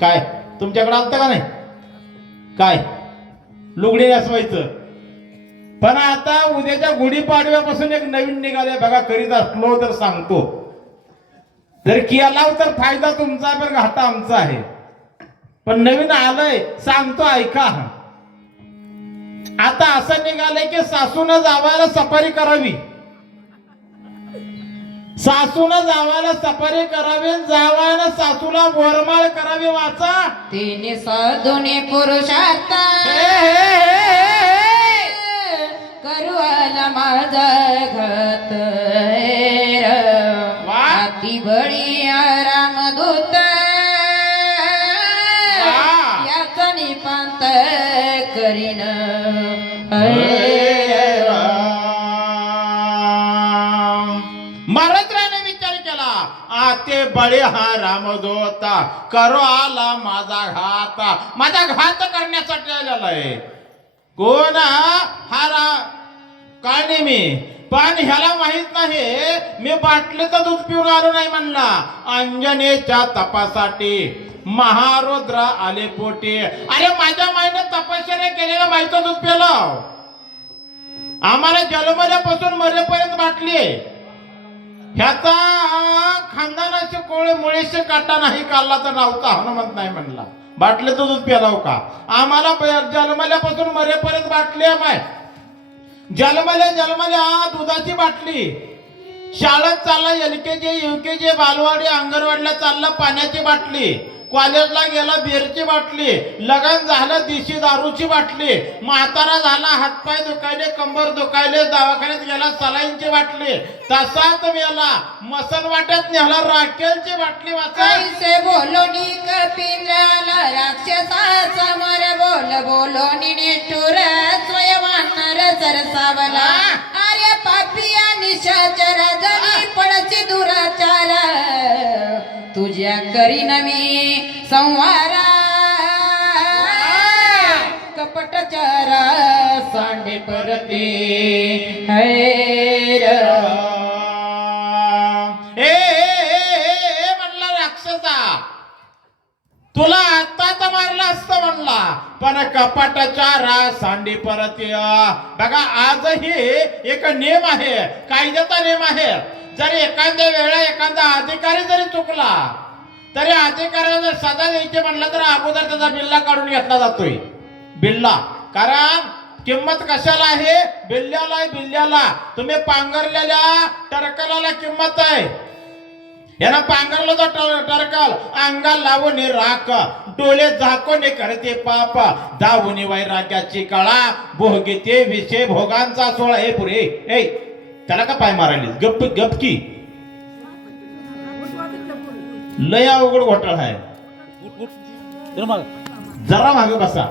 काय तुमच्याकडे आलतं का नाही? काय लुगडी नेसवायचं. पण आता उद्याच्या गुढीपाडव्यापासून एक नवीन निघाले बघा. करीत असलो तर सांगतो, जर केला तर फायदा तुमचा आहे, पण घाटा आमचा आहे. पण नवीन आलंय सांगतो ऐका. आता असं निघालंय की सासून जावायला सफारी करावी, सासून जावायला सफारी करावी, जावायला सासूला वरमाळ करावी. वाचा तिने साधुने पुरुषार्थ करू आला माझा घात हाती बळी रामदूत याचा निपांत करीन. महाराजाने विचार केला, आते बळे हा रामदूता करो आला माझा घात. माझा घात करण्यासाठी आलेला आहे. कोण हा काय नाही मी, पण ह्याला माहित नाही मी बाटलीचं दूध पिऊन आलो नाही म्हणला. अंजनेच्या तपासाठी महारुद्र आले पोटी. अरे माझ्या माईने तपश्चर्या केलेलं माईचं दूध पिलं. आम्हाला जन्मल्यापासून मरेपर्यंत बाटली. ह्याचा खानदानाचे कोळे मुळेशे काटा नाही काढला तर नव्हता हनुमंत नाही म्हणला. बाटलीचं दूध प्यालाव का? आम्हाला जन्मल्यापासून मरेपर्यंत बाटली आहे माय. जन्मल्या दुधाची बाटली. शाळेत चालला LKG UKG बालवाडी अंगणवाडीला चालला पाण्याची बाटली. कॉलेजला गेला बिअरची बाटली. लग्न झालं देशी दारूची बाटली. म्हातारा झाला हातपाय दुखायले कंबर दुखायले दवाखान्यात गेला सलाईनची बाटली. तसाच मेला मसन वाट्यात नेला राखेलची बाटली. वाचा कैसे बोलोनी कपिंद्राला राक्षसा समोर बोलोनी निष्ठुर स्वयंवानर सरसावला. अरे पापिया निशाचर जनी पडची दुराचार तुझ्या करीन मी संवारा कपटचारा सांडे परती हैर. म्हणला राक्षसा तुला आता मारला असतं म्हणला, पण कपाटाच्या सांडी परत. बघा आजही एक नियम आहे, कायद्याचा नियम आहे. जर एखाद्या वेळा एखादा अधिकारी जरी चुकला तरी अधिकाऱ्याला जर सजा द्यायची म्हणलं तर अगोदर त्याचा बिल्ला काढून घेतला जातोय. बिल्ला कारण किंमत कशाला आहे? बिल्ल्याला आहे. बिल्ल्याला तुम्ही पांघरलेल्या टरकलाला किंमत आहे. यांना पांघरला तो टरकल अंगाला लावून राख डोळे झाकून करते पाप दावून वैराग्याची कळा भोगीते विषय भोगांचा सोळा. हे पुरे ए त्याला का पाय मारायली? गप गपकी लय अवघड घोटाळा आहे. जरा मागे बसा.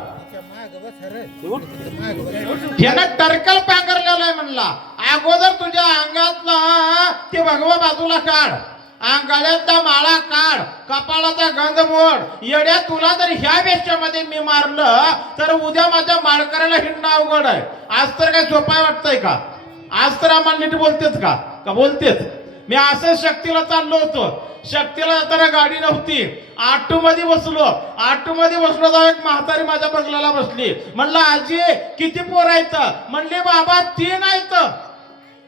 यानं टरकल पांघरलेला आहे म्हणला. अगोदर तुझ्या अंगातला ते भगवा बाजूला काढ, गळ्यातला माळा काढ, कपाळाचा गंध मोड. येड्या तुला जर ह्या वेशामध्ये मी मारलं तर उद्या माझ्या माळकऱ्याला हिंडणं अवघड आहे. आज तर काय सोपाय वाटतंय का? आज तर आम्हाला नीट बोलतेच का बोलतेच? मी असं शक्तीला चाललो होतो. शक्तीला जाताना गाडी नव्हती. ऑटो मध्ये बसलो तर एक म्हातारी माझ्या बंगल्याला बसली. म्हणलं आजी किती पोर आहेत? म्हणले बाबा 3 आहेत.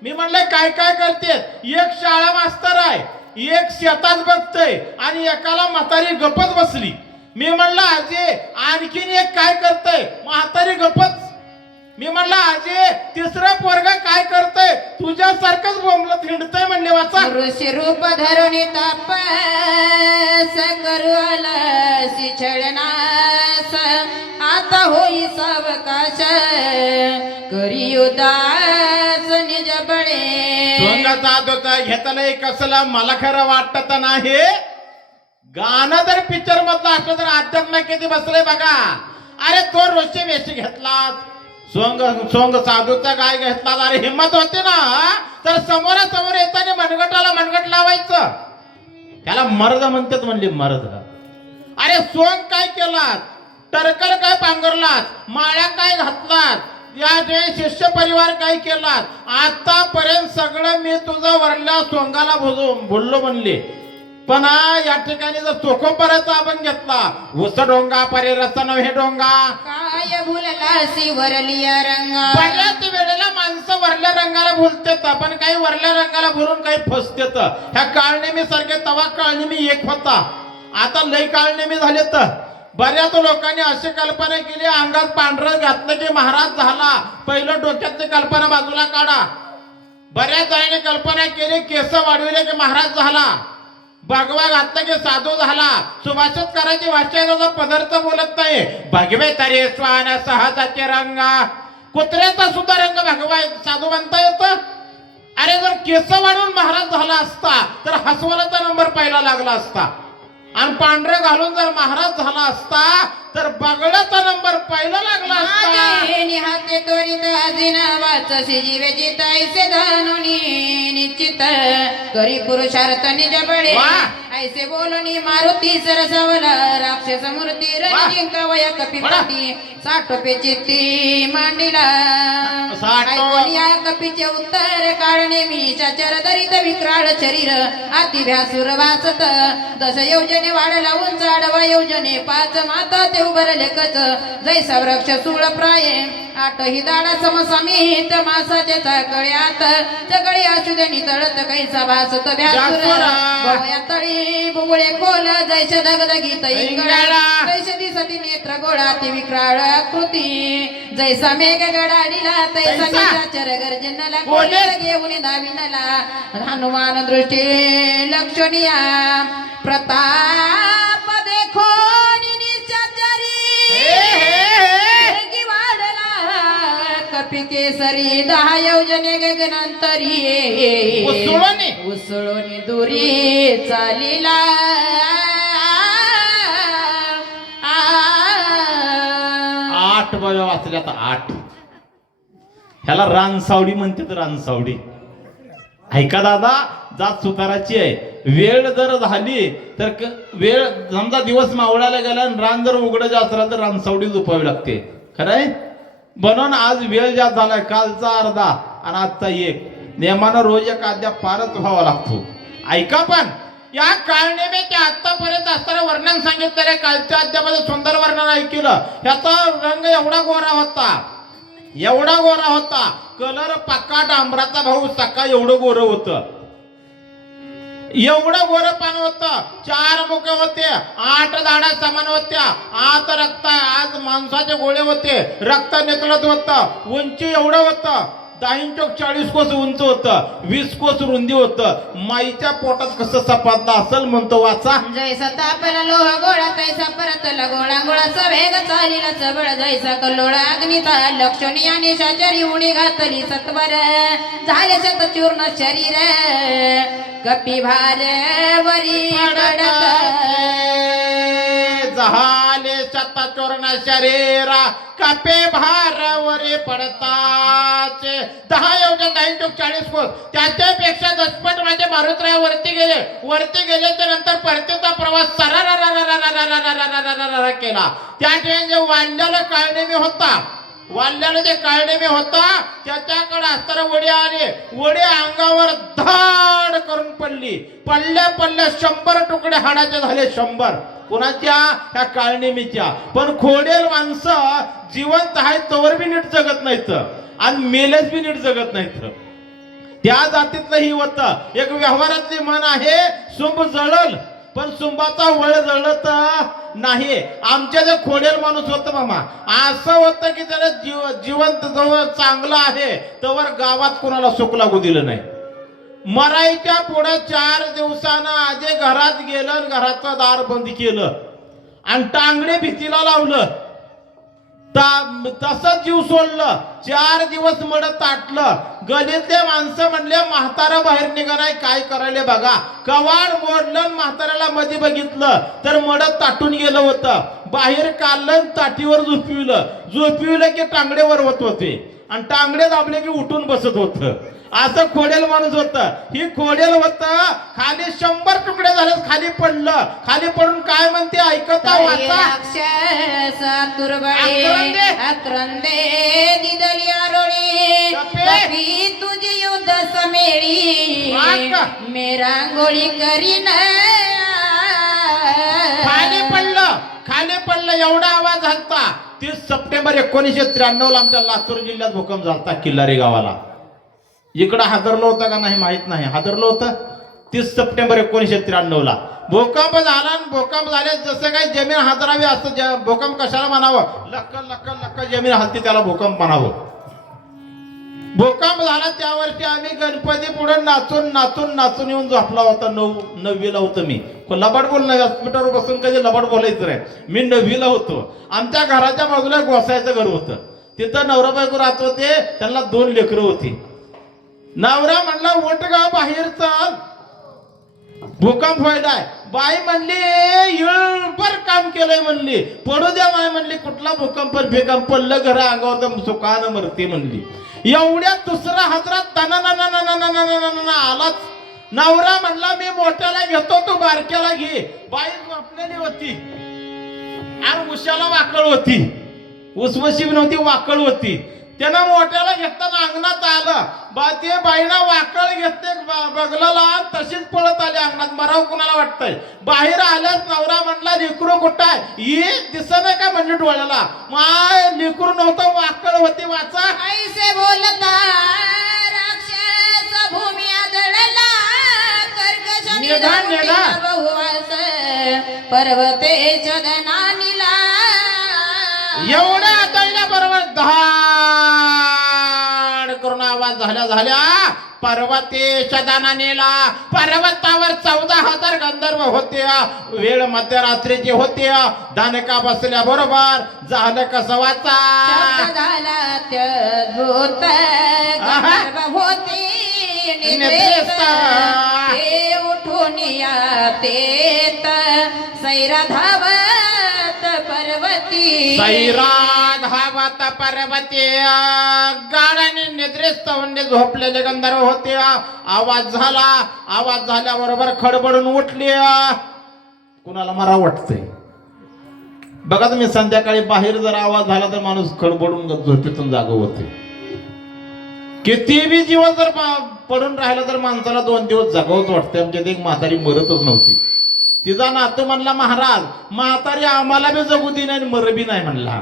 मी म्हणलं काय काय करते? एक शाळा मास्तर आहे, एक शेतात बघतय आणि एकाला म्हातारी गपच बसली. मी म्हणलं आजी आणखीन एक काय करतय? म्हातारी गपच. मी म्हणलं आजी तिसरं पोरग काय करतय? तुझ्यासारखंच बोंबलत हिंडतय म्हणले. वाचा ऋषी रूप धरून तपस करू आला छळनास आता होई सावकाश करी उदास निज बळे. सोंगाचा दोचा घेतलंय कसला मला खरं वाटत नाही. गाणं जर पिक्चर मधलं असलं तर अध्यात्म किती बसलंय बघा. अरे तो रोजचे वेशी घेतला, सोंग साधूचा गाय घेतला. अरे हिंमत होते ना तर समोरासमोर येताना मनगटाला मनगट लावायचं. त्याला मर्द म्हणतात म्हणले मर्द. अरे सोंग काय केलात? टरकल काय पांघरलात? माळ्या काय घातलात? या शिष्य परिवार काय केलात? आतापर्यंत सगळं मी तुझं वरल्या सोंगाला बोललो म्हणले. पण या ठिकाणी जर चोखोपराचा आपण घेतला उस डोंगा परे रस्ता नव्हे डोंगा काय भुललासी वरलिया रंगा बऱ्याच वेळेला माणसं वरल्या रंगाला भुलतेत पण काही वरल्या रंगाला भरून काही फसतेत. ह्या काळनेमी सारखे तवा काळनेमी एक होता, आता लय काळनेमी झाले. तर बऱ्याच लोकांनी अशी कल्पना केली अंगात पांढरं घातलं की महाराज झाला. पहिलं डोक्यातली कल्पना बाजूला काढा. बऱ्याच जणांनी कल्पना केली केस वाढविले की महाराज झाला, भगवा घातला की साधू झाला. सुभाषित करायची भाषा पदार्थ बोलत नाही. भगवे तरी स्वान सहजाचे रंगा, कुत्र्याचा सुद्धा रंग भगवा साधू म्हणता येत. अरे जर केस वाढवून महाराज झाला असता तर हसवलाचा नंबर पहिला लागला असता, आणि पांढरं घालून जर महाराज झाला असता तर बगड्याचा नंबर पहिला लागला असता. निहाते त्वरित आदिना वाचसी जीवेची तैसे धानुनी निश्चित करी पुरुषार्थ निज बळे ऐसे बोलणी मारुती सरसवला राक्षस मूर्ती रणजिंक वय कपिपती साठोपे चित्ती मांडिला. ऐकून या कपीचे उत्तर काढणे मी चर दरित विक्राळ शरीर अति भ्यासुर वाचत दस योजने वाढला उंच आडवा योजने पाच माता ते उभरले कच जैसा वृक्ष सूळ प्राये आठही दाडा समसमित मासाचे चाकळ्यात सगळी अशुधनी तळत कैसा भासत भ्यासुर भवया तळी बुबुळे खोल जैसे दगदगीत इंगळा जैसे दिसती नेत्र गोळाती विक्राळ आकृती जैसा मेघ गडाडीला तैसा निशाचर गर्जनला कोले घेऊन दाविनला हनुमान दृष्टी लक्षणीया प्रताप देखो कपी केसरी 10 योजने गगनांतरी उसळून दुरी चालीला. 8 बाया वाचल्या आता 8. ह्याला रानसावडी म्हणते तर रानसावडी. ऐका दादा जात सुताराची आहे. वेळ जर झाली तर वेळ समजा दिवस मावळायला गेला आणि रान जर उघडं जास्त राहिलं तर रानसावडी झोपावी लागते. खरंय बनवून आज वेळ जास्त झालाय, कालचा अर्धा आणि आजचा 1. नियमानं रोज एक अध्याय पारच व्हावा लागतो. ऐका पण या काळनेमेच्या आतापर्यंत असताना वर्णन सांगितलं कालच्या अध्यायामध्ये सुंदर वर्णन ऐकलं. ह्याचा रंग एवढा गोरा होता, एवढा गोरा होता, कलर पक्का डांबराचा भाऊ सका एवढं गोरं होतं, एवढं गोरं पान होतं. 4 मुखे होते, 8 दाढा समान होत्या, आत रक्त आज मांसाचे गोळे होते, रक्त निकळत होतं. उंची एवढं होतं 10 चौक 40 कोस उंच होतं, 20 कोस रुंदी होतं. माईच्या पोटात कसं सपाटलं असेल म्हणतो वाचा. जैसा तापला लोह गोळा तैसा परतला गोळा गोळाचा वेग चालीला सबळ जैसा कल्लोळ अग्निता लक्षणी आणि शाचरी उणी घातली सत्वर झाले शतचूर्ण शरीर कपी भार वरी पडत झाले शतचूर्ण शरीरा कपे भारावरे पडताचे. 10 योजन 10 चौक 40 कोस. त्याच्यापेक्षा दसपट माझे मारुतराव वरती गेल्याच्या नंतर परतीचा प्रवास सरारा केला. त्या ठिकाणी जे वाल्याला काळनेमी होता, वाल्याला जे काळनेमी होता त्याच्याकडे असताना वडी आली. वडी अंगावर धाड करून पडली. पडल्या 100 तुकडे हाडाचे झाले 100. कोणाच्या? ह्या काळनेमीच्या. पण खोडेल माणसं जिवंत आहेत तवर बी नीट जगत नाहीत आणि मेलेच बी नीट जगत नाहीत. त्या जातीतलं ही होतं. एक व्यवहारातली म्हण आहे, सुंब जळल पण सुंबाचा वळ जळत नाही. आमच्या जे खोडेल माणूस होतं मामा असं होतं की त्याला जिवंत जवळ चांगलं आहे तवर गावात कोणाला सुख लागू दिलं नाही. मरायच्या पुढे 4 दिवसानं आधी घरात गेलं, घराचं दार बंद केलं आणि टांगडे भीतीला लावलं. तसंच जीव सोडलं. 4 दिवस मडत ताटलं. गलीतले माणसं म्हणले म्हातारा बाहेर निघालाय, काय करायले बघा. कवाड मोडलं, म्हाताऱ्याला मध्ये बघितलं तर मडत ताटून गेलं होतं. बाहेर काढलं, ताटीवर झोपविलं की टांगडे वरवत होते आणि टांगडे दाबले की उठून बसत होतं. असं खोडेल माणूस होत. ही खोडेल होत. खाली 100 तुकडे झाले, खाली पडलं. खाली पडून काय म्हणते ऐकता वाचा. राक्षस आतुरबळे आक्रंदे. आक्रंदे दिदली आरोळी कपे. कपी तुझी युद्ध समेळी वाका. मी रांगोळी करीन. खाली पडलं, खाली पडलं. एवढा आवाज झालता. 30 सप्टेंबर 1993 ला आमच्या लातूर जिल्ह्यात भूकंप झालता किल्लारी गावाला. इकडं हादरलं होतं का नाही माहित नाही. हादरलं होतं 30 सप्टेंबर 1993 ला भूकंप झाला. आणि भूकंप झाले जसं काही जमीन हादरावी असतं. भूकंप कशाला म्हणावं, लक्क लक्क लक्क जमीन हलती त्याला भूकंप म्हणावं. भूकंप झाला त्या वर्षी आम्ही गणपती पुढे नाचून नाचून नाचून येऊन झोपला होता. 9वीला होतो मी. लबाड बोल नाही, हॉस्पिटलवर बसून कधी लबाड बोलायचं नाही. मी 9वीला होतो. आमच्या घराच्या बाजूला गोसायचं घर होतं. तिथं नवरा बायको राहत होते. त्यांना 2 लेकरं होती. नवरा म्हणला उठ गा बाहेर चल, भूकंप व्हायलाय. बाई म्हणली येळभर काम केलंय म्हणली, पडू द्या माय म्हणली. कुठला भूकंप भूकंप पडलं घर अंगावर तर सुखानं मरते म्हणली. एवढ्या दुसरा हादरात आलाच. नवरा म्हणला मी मोठ्याला घेतो, तू बारक्याला घे. बाई झोपलेली होती आणि उशाला वाकळ होती. उसवशी नव्हती, वाकळ होती. त्यानं मोठ्याला घेताना अंगणात आलं. ते बाईना वाकळ घेतले बगलाला, तशीच पळत आली अंगणात. मराव कुणाला वाटतंय. बाहेर आल्यास नवरा म्हणला लेकरू कुठं आहे, ये दिसत नाही का म्हणजे डोळ्याला. माय लेकरू नव्हतं, वाकळ होती. वाचा. ऐसे बोलता राक्षस भूमी आदळला कर्कश निधान निधा. बहुवास पर्वते चदनानिला. एवढ्या आदळल्या बरोबर धाड करून आवाज झाल्या पर्वते शदाना नेला. पर्वतावर 14,000 गंधर्व होते. वेळ मध्यरात्रीची होते. दानका बसल्या बरोबर झालं कसं वाचा. झाला अत्यद्भुत गंधर्व होते निद्रेत. ते उठून यातेत सैरा धावत पर्वती. सैरा धावत पर्वती. गाड्याने निद्रेस्त म्हणजे झोपलेले गंधर्व होते. आवाज झाला. आवाज झाल्याबरोबर खडबडून उठले. कुणाला मरा वाटतंय बघा तुम्ही. संध्याकाळी बाहेर जर आवाज झाला तर माणूस खडबडून झोपेतून जागा होते. किती बी दिवस जर पडून राहिला तर माणसाला 2 दिवस जागावच वाटते. आमच्यात एक म्हातारी मरतच नव्हती. तिचा नातू म्हणला महाराज म्हातारी आम्हाला बी जगू दे नाही मर बी नाही म्हणला.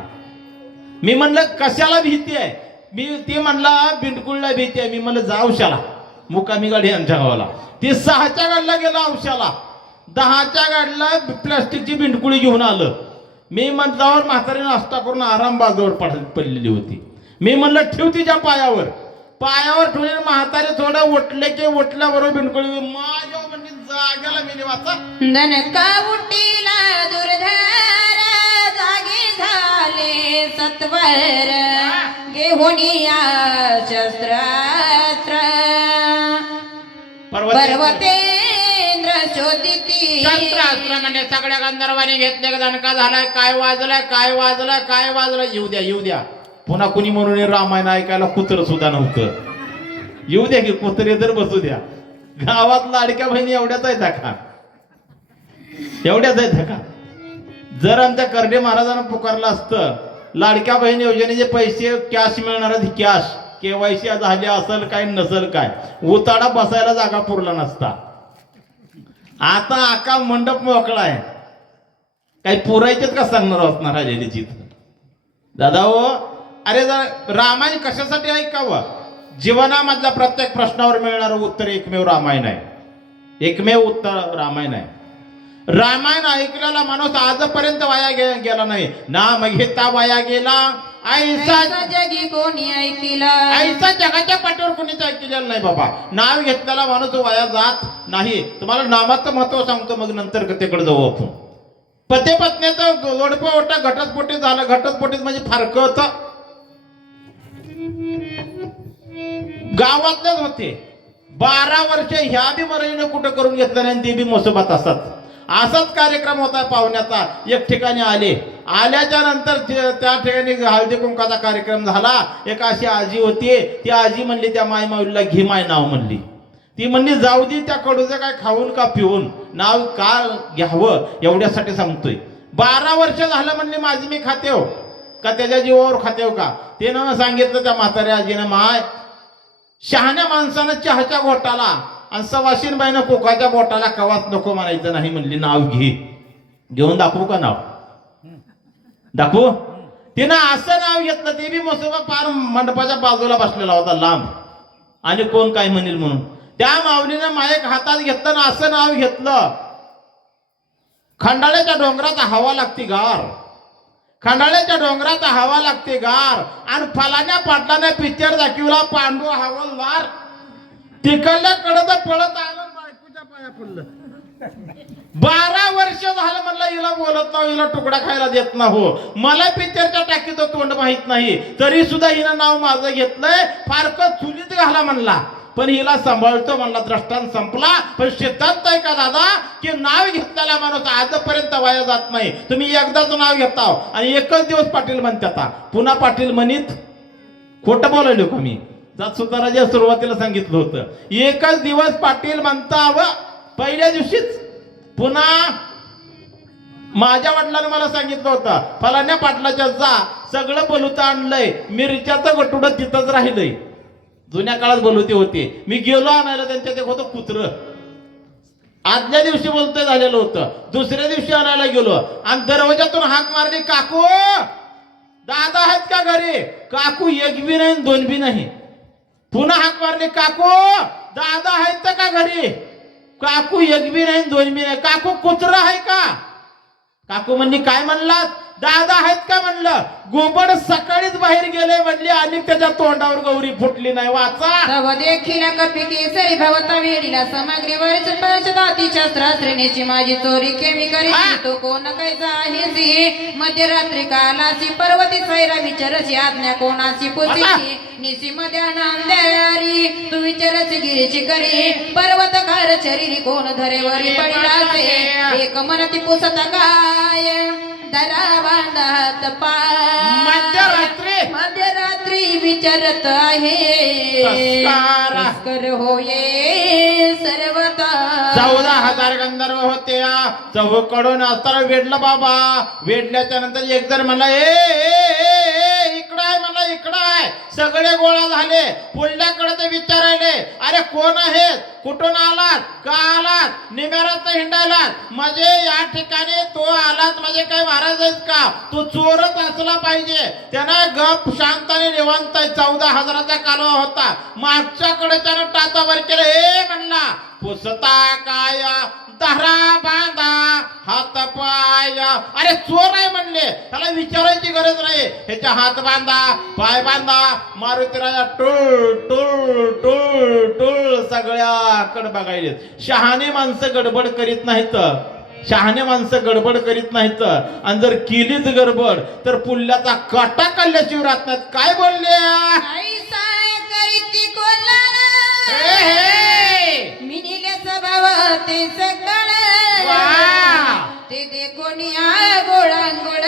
मी म्हणलं कशाला भीती आहे. ती म्हणला बिंडकुळला भीती आहे. मी म्हणलं जा औषाला, मुकामी गाडी आमच्या गावाला. ती 6च्या गाडीला गेला औषाला. 10च्या गाडीला प्लास्टिकची बिंडकुळी घेऊन आलं. मी म्हणल्यावर म्हातारी नाश्ता करून आराम बाजूवर पडलेली होती. मी म्हणलं ठेव तिच्या पायावर. पायावर ठेवले. म्हातारे थोडं उठले की उठल्याबरोबर बिंडकुळी माझ्या म्हणजे जाग्याला मेली. वाचा. दनका उठीला दुर्धर जागे झाले सत्वर. घेऊनिया शस्त्रास्त्र पर्वतेंद्र शोधिती. शस्त्रास्त्र म्हणजे सगळ्या गंधर्वांनी घेतले. दणका झालाय. काय वाजलाय, काय वाजलाय, काय वाजलाय. येऊ द्या, येऊ द्या. पुन्हा कुणी म्हणून रामायण ऐकायला कुत्र सुद्धा नव्हतं. येऊ द्या की कुत्रे तर बसू द्या. गावात लाडक्या बहिणी एवढ्याच आहेत का, एवढ्याच आहेत का. जर आमच्या कर्डे महाराजांना पुकारलं असतं लाडक्या बहीण योजनेचे पैसे कॅश मिळणार आहेत. कॅश केवायसी झाले असेल काय नसेल काय, उताडा बसायला जागा पुरला नसता. आता आका मंडप मोकळा आहे. काही पुरायचेच का सांगणार असणार राहिलेली दादा हो. अरे जरा रामायण कशासाठी ऐकावं. जीवनामधल्या प्रत्येक प्रश्नावर मिळणारं उत्तर एकमेव रामायण आहे. एकमेव उत्तर रामायण आहे. रामायण ऐकलेला माणूस आजपर्यंत वाया गेला नाही. नाम घेता वाया गेला ऐसा जगी कोणी ऐकिला. ऐसा जगाच्या पाठीवर कोणीच ऐकलेलं नाही बाबा. नाव घेतलेला माणूस वाया जात नाही. तुम्हाला नामाचं महत्व सांगतो, मग नंतर कथेकडे जाऊ आपण. पती पत्नीचं जोडपं ओटा घटस्फोटीत झालं. घटस्फोटीत म्हणजे फारकं होतं. गावातलेच होते. 12 वर्ष ह्या बी मराठीने कुठं करून घेतलं नाही. ते बी मुसीबत असतात. असाच कार्यक्रम होता पाहुण्याचा. एक ठिकाणी आले आल्याच्या नंतर त्या ठिकाणी हळदी कुंकाचा कार्यक्रम झाला. एक अशी आजी होती, ती आजी म्हणली त्या माय माऊलीला घे माय नाव म्हणली. ती म्हणली जाऊ दे त्या कडूचं काय खाऊन का पिऊन नाव का घ्यावं एवढ्यासाठी सांगतोय. 12 वर्ष झालं म्हणली माझी मी खाते हो का त्याच्या जीवावर खाते हो का. ते न सांगितलं त्या म्हाताऱ्या आजीनं माय शहाण्या माणसानं चहाच्या घोटाला आणि सवाशीनबाईनं कोकाच्या बोटाला कवाच नको म्हणायचं नाही म्हणली. नाव घे. घेऊन दाखवू का नाव दाखवू. तिनं असं नाव घेतलं. ते बी मसोबा पार मंडपाच्या बाजूला बसलेला होता लांब आणि कोण काय म्हणेल म्हणून. त्या माऊलीनं मायक हातात घेतलं ना असं नाव घेतलं. खंडाळ्याच्या डोंगरात हवा लागते गार. खंडाळ्याच्या डोंगरात हवा लागते गार आणि फलाण्या पाटलाने पिक्चर दाखवला पांडू हवालदार. तिकडल्याकडे तर पळत आलं बायकोच्या पाया पडलं. 12 वर्ष झालं म्हणलं हिला बोलत नाही, हिला तुकडा खायला देत ना हो. मला पिक्चरच्या टाकीचं तोंड माहित नाही तरी सुद्धा हिनं नाव माझं घेतलंय. फारकत चुलीत घाला म्हणला पण हिला सांभाळतो म्हणला. द्रष्टांत संपला. पण सिद्धांत आहे का दादा की नाव घेतलेला माणूस आजपर्यंत वाया जात नाही. तुम्ही एकदाच नाव घेता आणि एकच दिवस पाटील म्हणता पुन्हा पाटील म्हणित खोटं बोलायलो का मी. जात सुताराच्या सुरुवातीला सांगितलं होतं एकच दिवस पाटील म्हणता व पहिल्या दिवशीच. पुन्हा माझ्या वडिलांनी मला सांगितलं होतं फलाण्या पाटलाच्या जा सगळं बलुतं आणलंय. मिरच्याचं गटुडं तिथंच राहिलंय. जुन्या काळात बलुते होते. मी गेलो आणायला त्यांच्या ते होतं कुत्र. आदल्या दिवशी बोलतोय झालेलं होतं. दुसऱ्या दिवशी आणायला गेलो आणि दरवाजातून हाक मारली काकू दादा आहेत का घरी. काकू एक बी नाही 2 बी नाही. पुन्हा हाक मारली काकू दादा आहेत का घरी. काकू एक बी नाही 2 बी नाही. काकू कुत्र आहे का. काकू म्हणली काय म्हणलात. दादा आहेत का म्हणलं. गोबड सकाळीच बाहेर गेले म्हणले आणि त्याच्या तोंडावर गौरी फुटली नाही. वाचा तव देखील कपी केसरी भवता वेडीला सामग्रीवर पंचदाती शस्त्रास्त्रेनेची माझी चोरी केमी करी तो कोण कैसा आहे. मध्यरात्री कालाची पर्वती सैरा विचारची आज्ञा कोणाची पुसी निसी मध्ये नांद्यारी तू विचारच गिरीची करी पर्वत खार शरीरी कोण धरेवरी पडलाचे एक मनती पुसत काय दरा बांधात मध्यरात्री विचारत आहे तस्कर होये सर्वता. 14,000 गंधर्व होते. चौकडून असताना वेडलं बाबा. वेडल्याच्या नंतर एक जण म्हणला इकडं आहे म्हणला इकडं आहे. सगळे गोळा झाले. पुढल्याकडे ते विचारायले अरे कोण आहेत कुठून आलात का आलात निमेरात हिंडायलात म्हणजे या ठिकाणी तो आलात म्हणजे काय महाराज आहेत का तू चोरच असला पाहिजे. त्यानं गप शांताने निवांत 14,000चा कालवा होता. मागच्याकडे त्यानं टाचावर केलं हे म्हणला पुसता काय धरा बांधा हात पाय. अरे चोर आहे म्हणले त्याला विचारायची गरज नाही. ह्याच्या हात बांधा पाय बांधा. मारुतीराजा टुळ टुळ टुळ टुळ सगळ्याकडे बघायले. शहाणे माणसं गडबड करीत नाहीत. शहाणे माणसं गडबड करीत नाहीत आणि जर केलीच गडबड तर पुल्ल्याचा काटा काढल्याशिवाय राहत नाहीत. काय बोलले ते सकाळ ते देखोनिया गोळांगोळ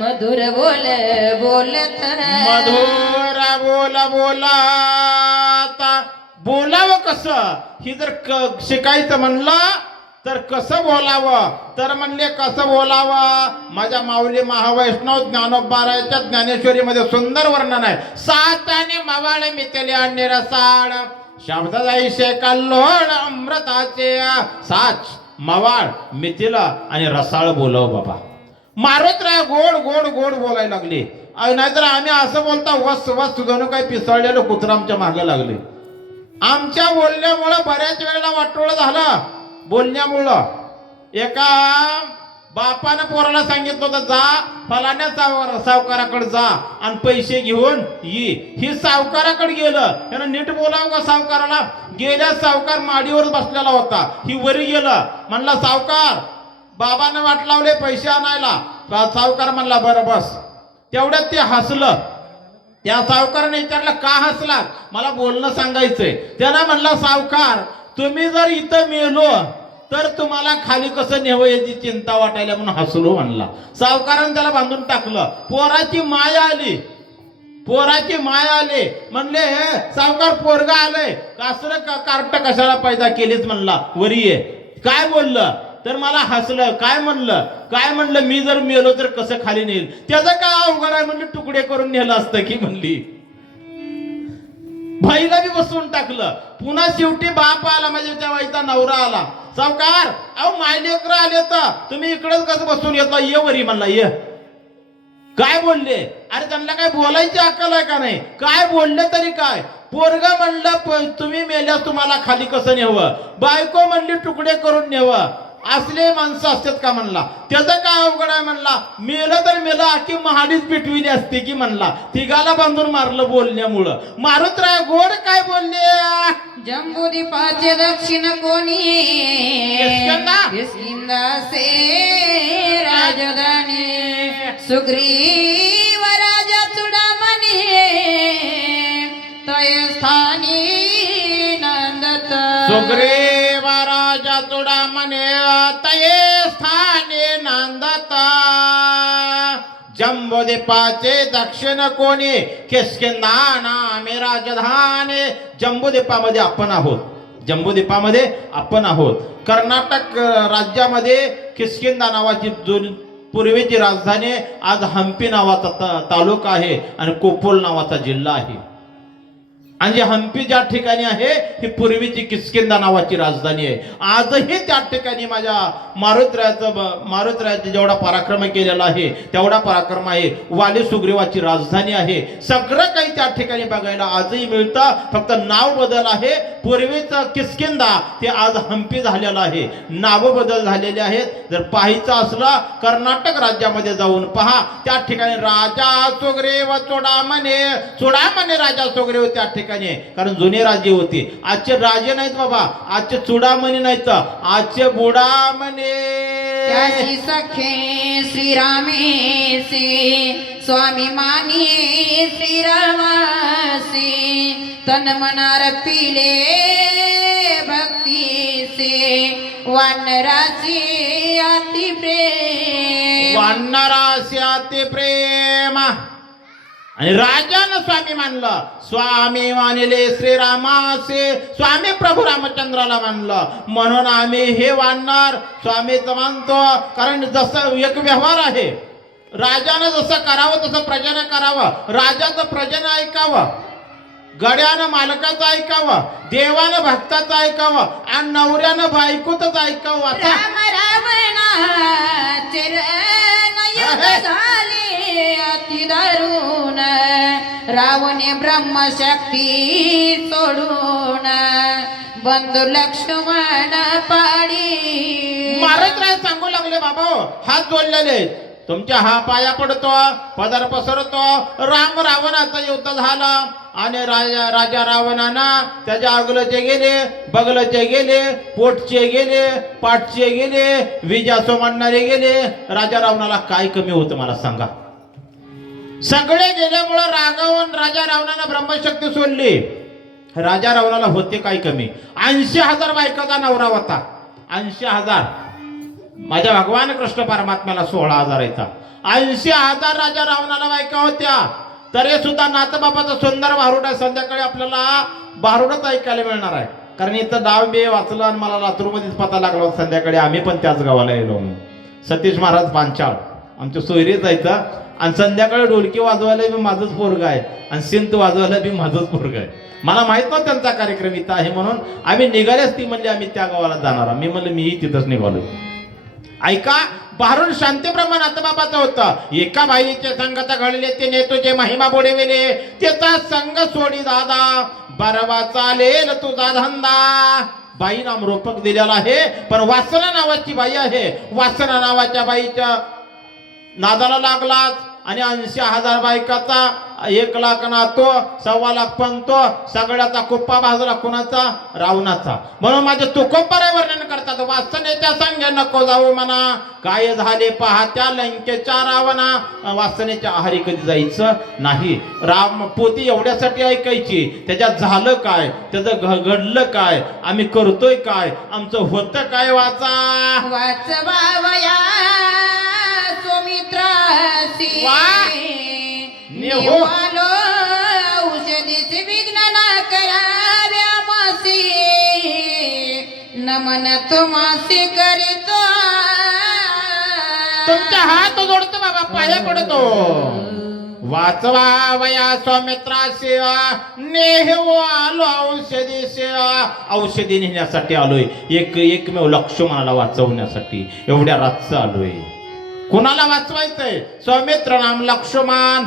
मधुर बोल बोलत मधुर बोलावं कसं ही जर शिकायचं म्हणलं तर कसं बोलावं तर म्हणले कसं बोलावं. माझ्या माऊली महावैष्णव ज्ञानोबाराच्या ज्ञानेश्वरीमध्ये सुंदर वर्णन आहे. साताने मवाळे मितेले निरसाळ शब्द जाईशे कल्लोळ अमृताचे साच मवाळ मिथिला आणि रसाळ बोलव बाबा. मारुतराय गोड गोड गोड बोलायला लागले. नाहीतर आम्ही असं बोलता वस वस जणू काही पिसळलेलं कुत्र आमच्या मागे लागले. आमच्या बोलण्यामुळं बऱ्याच वेळेला वाटोळ झालं. बोलण्यामुळं एका बापानं पोराला सांगितलं होतं जा फलाण्या सावकाराकडे जा आणि पैसे घेऊन ये. ही सावकाराकडे गेलं. त्यानं नीट बोलावं का सावकाराला. गेल्या सावकार माडीवर बसलेला होता. ही वरी गेलं म्हणला सावकार बाबानं वाट लावले पैसे आणायला. सावकार म्हणला बरं बस. तेवढ्यात ते हसलं. त्या सावकाराने विचारलं का हसलात मला बोलणं सांगायचंय. त्यानं म्हणला सावकार तुम्ही जर इथं मेलो तर तुम्हाला खाली कसं न्यावं याची चिंता वाटायला म्हणून हसलो म्हणला. सावकारानं त्याला बांधून टाकलं. पोराची माया आली, पोराची माया आली. म्हणले सावकार पोरगा आलंय, कासर कार्ट कशाला पैदा केलीच म्हणला, वरी ये. काय बोललं तर मला हसलं. काय म्हणलं मी जर मेलो तर कसं खाली नेईल, त्याचं काय अवघड आहे म्हणलं, तुकडे करून नेलं असतं की म्हणली. भाईला बी बसवून टाकलं. पुन्हा शेवटी बाप आला, म्हणजे त्या बाईचा नवरा आला. सावकार अहो मायलेकर आले तर तुम्ही इकडेच कसं बसून येता, ये वरी म्हणला ये. काय बोलले, अरे त्यांना काय बोलायची अक्कल आहे का नाही, काय बोलले तरी काय. पोरगा म्हणलं तुम्ही मेल्यास तुम्हाला खाली कसं नेवं, बायको म्हणली तुकडे करून नेवं. असले माणसं असतात का म्हणला, त्याचं काय अवघड आहे म्हणला. मेलं तर मेलं, आखी महाडीच पिटविली असते की म्हणला. तिघाला बांधून मारलं बोलण्यामुळं. मारुतराय गोड काय बोलले, जम्बूद्वीपाचे दक्षिण कोणी किष्किंधासे राजधानी सुग्रीव राजा चुडामणी तय स्थानी नंदत. सुग्रीव राजा चुडामणी तये स्थानी नंदत. जम्बूद्वीपाचे दक्षिण कोणी किष्किंधा नामे राजधानी. जम्बूद्वीपामध्ये आपण आहोत, जम्बूद्वीपामध्ये आपण आहोत. कर्नाटक राज्यामध्ये किष्किंधा नावाची पूर्वीची राजधानी, आज हंपी नावाचा तालुका आहे आणि कोपोल नावाचा जिल्हा आहे. आणि हंपी ज्या ठिकाणी आहे ही पूर्वीची किष्किंधा नावाची राजधानी आहे. आजही त्या ठिकाणी माझ्या मारुतरायाचं जेवढा पराक्रम केलेला आहे तेवढा पराक्रम आहे. वाली सुग्रीवाची राजधानी आहे. सगळं काही त्या ठिकाणी बघायला आजही मिळतं, फक्त नाव बदल आहे. पूर्वीचं किष्किंधा ते आज हंपी झालेलं आहे, नाव बदल झालेले आहेत. जर पाहायचं असलं कर्नाटक राज्यामध्ये जाऊन पहा, त्या ठिकाणी राजा सुग्रीव चुडामणी राजा सुग्रीव त्या ठिकाणी, कारण जुने राजे होते. आजचे राजे नाहीत बाबा, आजचे चुडामणी नाहीत, आजचे बुडामणी. त्याची सखे श्रीरामेसी स्वामी मानी श्रीरामासी तन मनार पिले भक्तीसे वानरासी अति प्रेम. वानरासी अति प्रेम. आणि राजानं स्वामी मानलं, स्वामी मानले श्रीरामाचे, स्वामी प्रभू रामचंद्राला मानलं. म्हणून आम्ही हे वानर स्वामीचं मानतो. कारण जसं एक व्यवहार आहे, राजानं जसं करावं तसं प्रजेनं करावं. राजाचं प्रजेनं ऐकावं, गड्यानं मालकाचं ऐकावं, देवानं भक्ताचं ऐकावं आणि नवऱ्यानं बायकोतच ऐकावं. राम रावणाचे युद्ध झाले अति दारुण, रावणे ब्रह्मशक्ती सोडून बंधू लक्ष्मण पाडी. महाराज सांगू लागले, बाबा हात जोडलेले, तुमच्या हा पाया पडतो, पदर पसरतो. राम रावणाचं युद्ध झालं आणि राजा रावणानं त्याच्या अगलचे गेले, बगलचे गेले, पोटचे गेले, पाठचे गेले, विजा सोमणारे गेले. राजा रावणाला काय कमी होतं मला सांगा. सगळे गेल्यामुळं रागावून राजा रावणानं ब्रह्मशक्ती सोडली. राजा रावणाला होते काय कमी, 80,000 बायकाचा नवरा होता. 80,000. माझ्या भगवान कृष्ण परमात्म्याला 16,000 येतात. 80,000 राजा रावणाला बायका होत्या. तरी सुद्धा नाथबाबाचा सुंदर भारुड आहे. संध्याकाळी आपल्याला भारुडच ऐकायला मिळणार आहे, कारण इथं डाव बे वाचलं आणि मला लातूरमध्येच पता लागला होता. संध्याकाळी आम्ही पण त्याच गावाला गेलो. सतीश महाराज पांचाळ आमच्या सोयरीत जायचं आणि संध्याकाळी ढोलकी वाजवायला बी माझंच पोरग आहे आणि सिंत वाजवायला बी माझंच पोरग आहे. मला माहित नव्हतं त्यांचा कार्यक्रम इथं आहे म्हणून. आम्ही निघाल्याच ती म्हणली आम्ही त्या गावाला जाणार. मी म्हणलं मीही तिथंच निघालो. ऐका, भारून शांतीब्रह्म नाथबाबाचं होतं. एका बाईचे संगत घडले ते नेतोचे महिमा बुडविले, त्याचा संग सोडी दादा बरवा चालेल तुझा धंदा. बाई नाम रूपक दिलेला आहे, पण वासना नावाची बाई आहे. वासना नावाच्या बाईच्या नादाला लागलाच आणि 80,000 बायकाचा 1,00,000 नातो, 1,25,000 पंतो, सगळ्याचा कुप्पा बाजूला कुणाचा? रावणाचा. म्हणून माझे तुकोबरे वर्णन करतात, वासनेच्या संगे नको जाऊ म्हणा, काय झाले पहा त्या लंकेच्या रावणा. वासनेच्या आहारी कधी जायचं नाही. राम पोती एवढ्यासाठी ऐकायची, त्याच्यात झालं काय, त्याचं घडलं काय, आम्ही करतोय काय, आमचं होतं काय. वाचवावया सुमित्रासी निवालो औषधीचे विघ्न न कराव्या मासी, नमन तुम्हासी करीतो. तुमचा हात जोडतो बाबा, पाया पडतो. वाचवावया सौमित्राशी नेहू आलो औषधीशी, औषधी नेण्यासाठी आलोय. एकमेव लक्ष्मणाला वाचवण्यासाठी एवढ्या रातचं आलोय. कुणाला वाचवायचंय? सौमित्र नाम लक्ष्मण.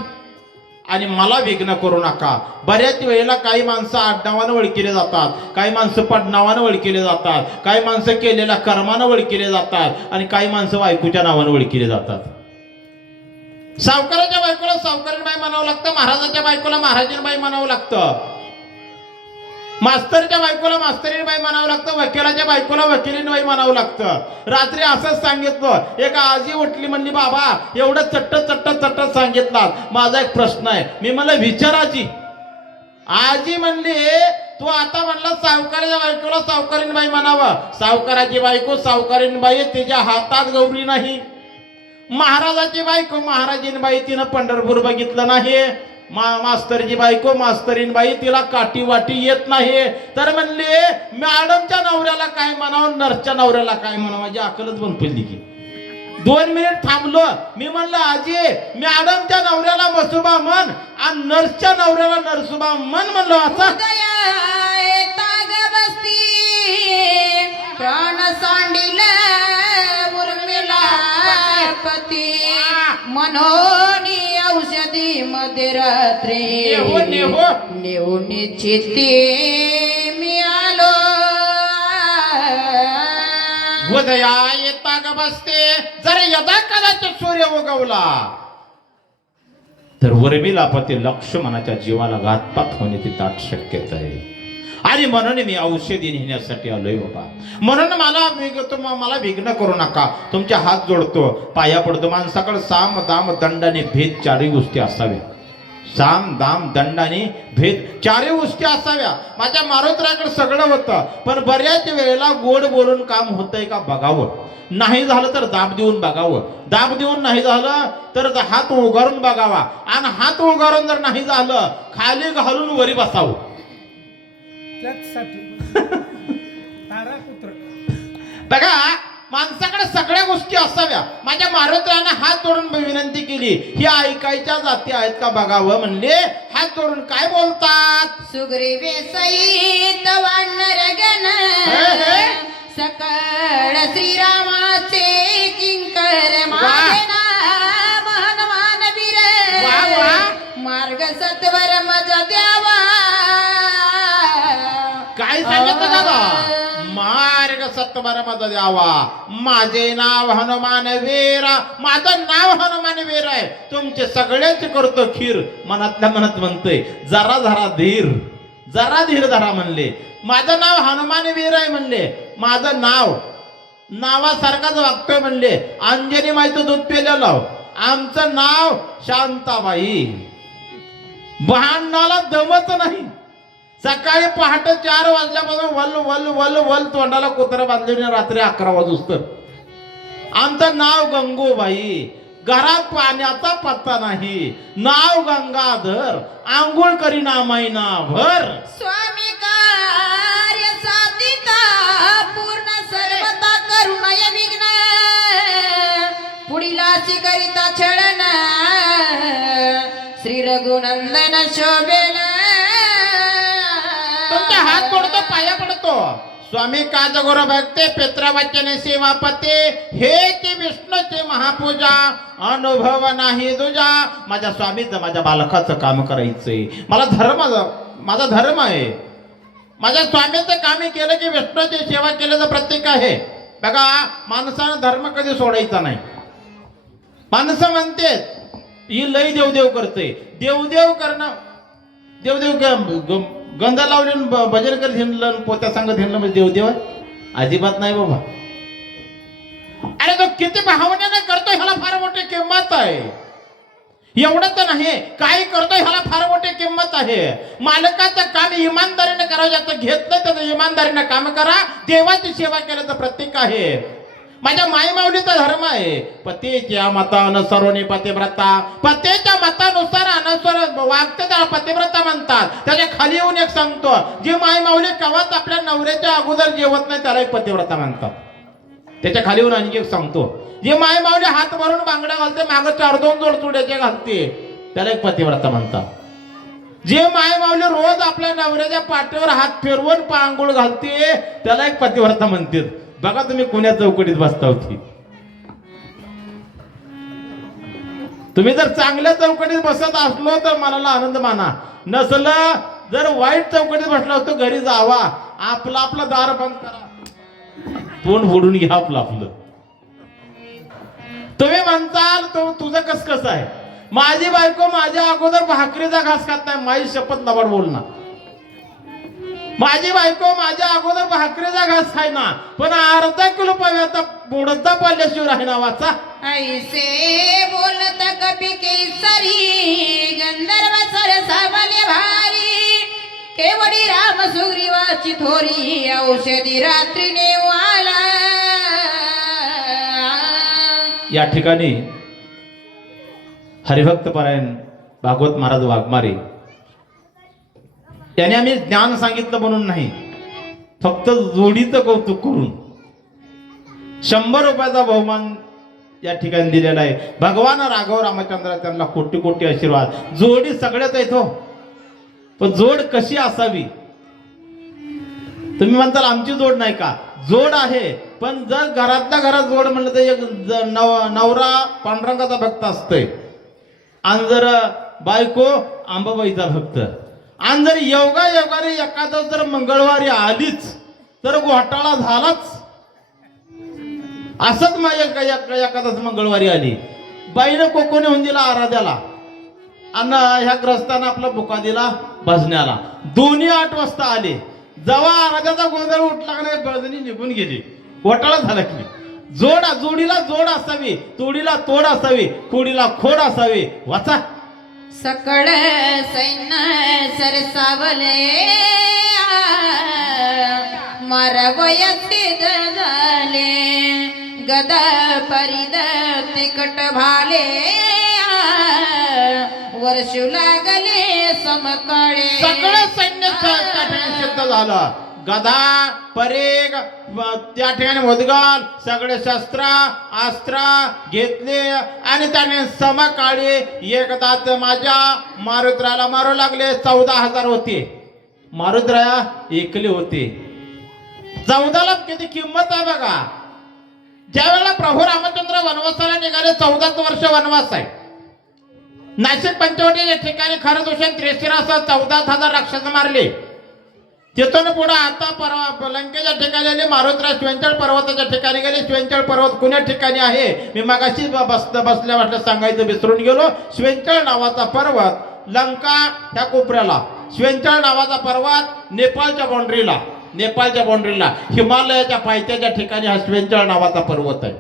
आणि मला विघ्न करू नका. बऱ्याच वेळेला काही माणसं आडनावानं ओळखिले जातात, काही माणसं पडनावानं ओळखिले जातात, काही माणसं केलेल्या कर्मानं ओळखिले जातात, आणि काही माणसं बायकोच्या नावानं ओळखिले जातात. सावकाराच्या बायकोला सावकारीणबाई म्हणावं लागतं, महाराजाच्या बायकोला महाराजीणबाई म्हणावं लागतं, मास्तरच्या बायकोला मास्तरीणबाई म्हणावं लागतं, वकिलाच्या बायकोला वकिलीणबाई म्हणावं लागतं. रात्री असंच सांगितलं, एक आजी उठली म्हणली, बाबा एवढं चट्ट सांगितलं, माझा एक प्रश्न आहे. मी म्हणलं विचाराजी. आजी म्हणली, तू आता म्हणला सावकाराच्या बायकोला सावकारीणबाई म्हणावं. सावकाराची बायको सावकारीणबाई, तिच्या हातात गौरी नाही. महाराजाची बायको महाराजीणबाई, तिनं पंढरपूर बघितलं नाही. मास्तरची बायको मास्तरीणबाई, तिला काठी वाटी येत नाही. तर म्हणले मॅडमच्या नवऱ्याला काय म्हणावं, नर्सच्या नवऱ्याला काय म्हणावं. माझी अकलच बंद पडली की. 2 मिनिट थांबलो. मी म्हणलं, आजी मॅडमच्या नवऱ्याला मसुबा म्हण आणि नर्सच्या नवऱ्याला नरसुबा म्हण म्हणलो. असं प्राण सांडिल उर्मिला पती, मनोनी औषधी मध्यरात्री नेऊ निश्चिती मी आलो. उदया येता ग बसते, जर यदा कदाचित सूर्य उगवला तर उर्मिला पती लक्ष्मणाच्या जीवाला घातपात होण्याची दाट शक्यता आहे. आणि म्हणून मी औषधी नेण्यासाठी आलोय बाबा. म्हणून मला विघ्न करू नका. तुमचे हात जोडतो, पाया पडतो. माणसाकडे साम दाम दंडाने भेद 4 गोष्टी असाव्या. साम दाम दंडाने भेद 4 गोष्टी असाव्या. माझ्या मारुत्राकडे सगळं होतं, पण बऱ्याच वेळेला गोड बोलून काम होतंय का बघावं. नाही झालं तर दाब देऊन बघावं. दाब देऊन नाही झालं तर हात उगारून बघावा. आणि हात उगारून जर नाही झालं, खाली घालून वरी बसावं. बघा, माणसाकडे सगळ्या गोष्टी असाव्या. माझ्या मारुत्रानं हात जोडून विनंती केली, ही ऐकायच्या जाती आहेत का बघावं. म्हणले हात जोडून काय बोलतात. सुग्रीवे सहित वानर गण, सकळ श्रीरामाचे किंकर माझे नाम हनुमान वीर, मार्ग सत्वर मज द्यावा. काय सांगितलं दादा. मार्ग सत्वर मज द्यावा. माझे नाव हनुमान वीर, माझं नाव हनुमान वीर आहे. तुमचे सगळेच करतो खीर. मनातल्या मनात म्हणतोय, जरा जरा धीर, जरा धीर धरा म्हणले. माझं नाव हनुमान वीर आहे म्हणले. माझं नाव नावासारखाच वागतोय म्हणले. अंजनी माहिती दूध पेलेलं. आमचं नाव शांताबाई. भांडणाला दमत नाही. सकाळी पहाटे 4 वाजल्यापासून वल वल वल वल तोंडाला कुत्रा बांधले, रात्री 11 वाजूस्तर. आमचं नाव गंगूबाई. घरात पाण्याचा पत्ता नाही. नाव गंगाधर. आंघोळ करीना महिनाभर. स्वामी कार्य साधिता पूर्ण सर्वता करुणय विघ्न, पुढीलासी करिता छळन श्री रघुनंदन शोभेन. तुमच्या हात पडतो, पाया पडतो. स्वामी काजगोर भक्ते पित्रवचन सेवापते, हे की विष्णूची महापूजा अनुभव नाही तुझा. माझ्या स्वामीचं माझ्या बालकाचं काम करायचंय. माझा धर्म आहे. माझ्या स्वामीचं काम केलं की विष्णूची सेवा केल्याचं प्रतीक आहे. बघा, माणसानं धर्म कधी सोडायचा नाही. माणसं म्हणते ही लई देवदेव करते. देवदेव करणं गंधा लावले भजन करत हिंडलं पोत्या सांगत हिंडलं म्हणजे देवदेव आहे? अजिबात नाही बाबा. अरे तो किती भावनेने करतोय ह्याला फार मोठी किंमत आहे. एवढं तर नाही, काय करतोय ह्याला फार मोठी किंमत आहे. मालकाचं काम इमानदारीने करावं, घेतलं त्याचं इमानदारीने काम करा. देवाची सेवा केल्याचं प्रतीक आहे. माझ्या माई माऊलीचा धर्म आहे. पतीच्या मतानुसार पतिव्रता, पतीच्या मतानुसार अनुसार वागते त्याला पतिव्रता म्हणतात. त्याच्या खाली येऊन एक सांगतो, जी माई माऊली कवाच आपल्या नवऱ्याच्या अगोदर जेवत नाही त्याला एक पतिव्रता म्हणतात. त्याच्या खाली येऊन आणखी एक सांगतो, जी माई माऊली हात भरून बांगड्या घालते, मागं 4-2 जोड चुड्याचे घालते त्याला एक पतिव्रता म्हणतात. जे माय माऊली रोज आपल्या नवऱ्याच्या पाठीवर हात फिरवून पांघोळ घालते त्याला एक पतिव्रता म्हणते. बघा तुम्ही कोण्या चौकटीत बसता होती. तुम्ही जर चांगल्या चौकटीत बसत असलो तर मला आनंद माना. नसलं जर वाईट चौकटीत बसला असतो घरी जावा, आपलं आपलं दार बंद करा, तोंड फोडून घ्या आपलं आपलं. तुम्ही म्हणताल तुझं कसं आहे. माझी बायको माझ्या अगोदर भाकरीचा घास खात नाही. माझी शपथ नवड बोलणार. माझी बायको माझ्या अगोदर भाकरीचा घास खायना, पण अर्धा किलो पव्याचा बुडता पाल्याशिवाय राहीना वाचा. ऐसे बोलत कपी केसरी गंधर्व सरसावले भारी, केवडी राम सुग्रीवाची थोरी औषधी रात्री नेवाला. या ठिकाणी हरिभक्त परायण भागवत महाराज वाघमारे त्याने आम्ही ज्ञान सांगितलं म्हणून नाही, फक्त जोडीचं कौतुक करून 100 रुपयाचा बहुमान या ठिकाणी दिलेला आहे. भगवान राघव रामचंद्र त्यांना कोटी कोटी आशीर्वाद. जोडी सगळ्याच येतो, पण जोड कशी असावी. तुम्ही म्हणताल आमची जोड नाही का? जोड आहे, पण जर घरातल्या घरात जोड म्हणलं तर एक नवरा पांडुरंगाचा भक्त असतोय, आणि जर बायको अंबाबाईचा भक्त. आणि जर योगायोगाने एखादा जर मंगळवारी आलीच तर घोटाळा झालाच. असंच माझ्या एखादाच मंगळवारी आली, बाईनं कोकोने होऊन दिला आराध्याला, आणि ह्या ग्रस्तानं आपला बुका दिला भजण्याला. दोन्ही 8 वाजता आले. जेव्हा आराध्याचा गोंधळ उठला का नाही, बळजणी निघून गेली. घोटाळा झाला की. जोडीला जोड असावी, तोडीला तोड असावी, खोडीला खोड असावी. वाचा. सकळ सैन्य सरसावले मरवयती झाले, गद परिद तिकट भाले वर्षू लागले समकाळे. सगळं सैन्य सिद्ध झालं. गदा परेग त्या ठिकाणी मुदगल सगळे शस्त्र अस्त्र घेतले आणि त्याने समकाळी एकदाच माझ्या मारुद्राला मारू लागले. 14,000 होते. मारुद्रा एकले होते. 14ला किती किंमत आहे बघा. ज्या वेळेला प्रभू रामचंद्र वनवासाला निघाले, 14 वर्ष वनवास आहे. नाशिक पंचवटी या ठिकाणी खरदूषण त्रिशिरासह 14,000 राक्षस मारले. तिथून पुढे आता परवा लंकेच्या ठिकाणी आले. मारुद्रा श्वेंचळ पर्वताच्या ठिकाणी गेले. श्वेंचळ पर्वत कुण्या ठिकाणी आहे मी मागाशी बसल्या वाटलं सांगायचं विसरून गेलो. श्वेंचळ नावाचा पर्वत लंका ह्या कोपऱ्याला, श्वेंचळ नावाचा पर्वत नेपाळच्या बाउंड्रीला हिमालयाच्या पायथ्याच्या ठिकाणी हा श्वेंचळ नावाचा पर्वत आहे.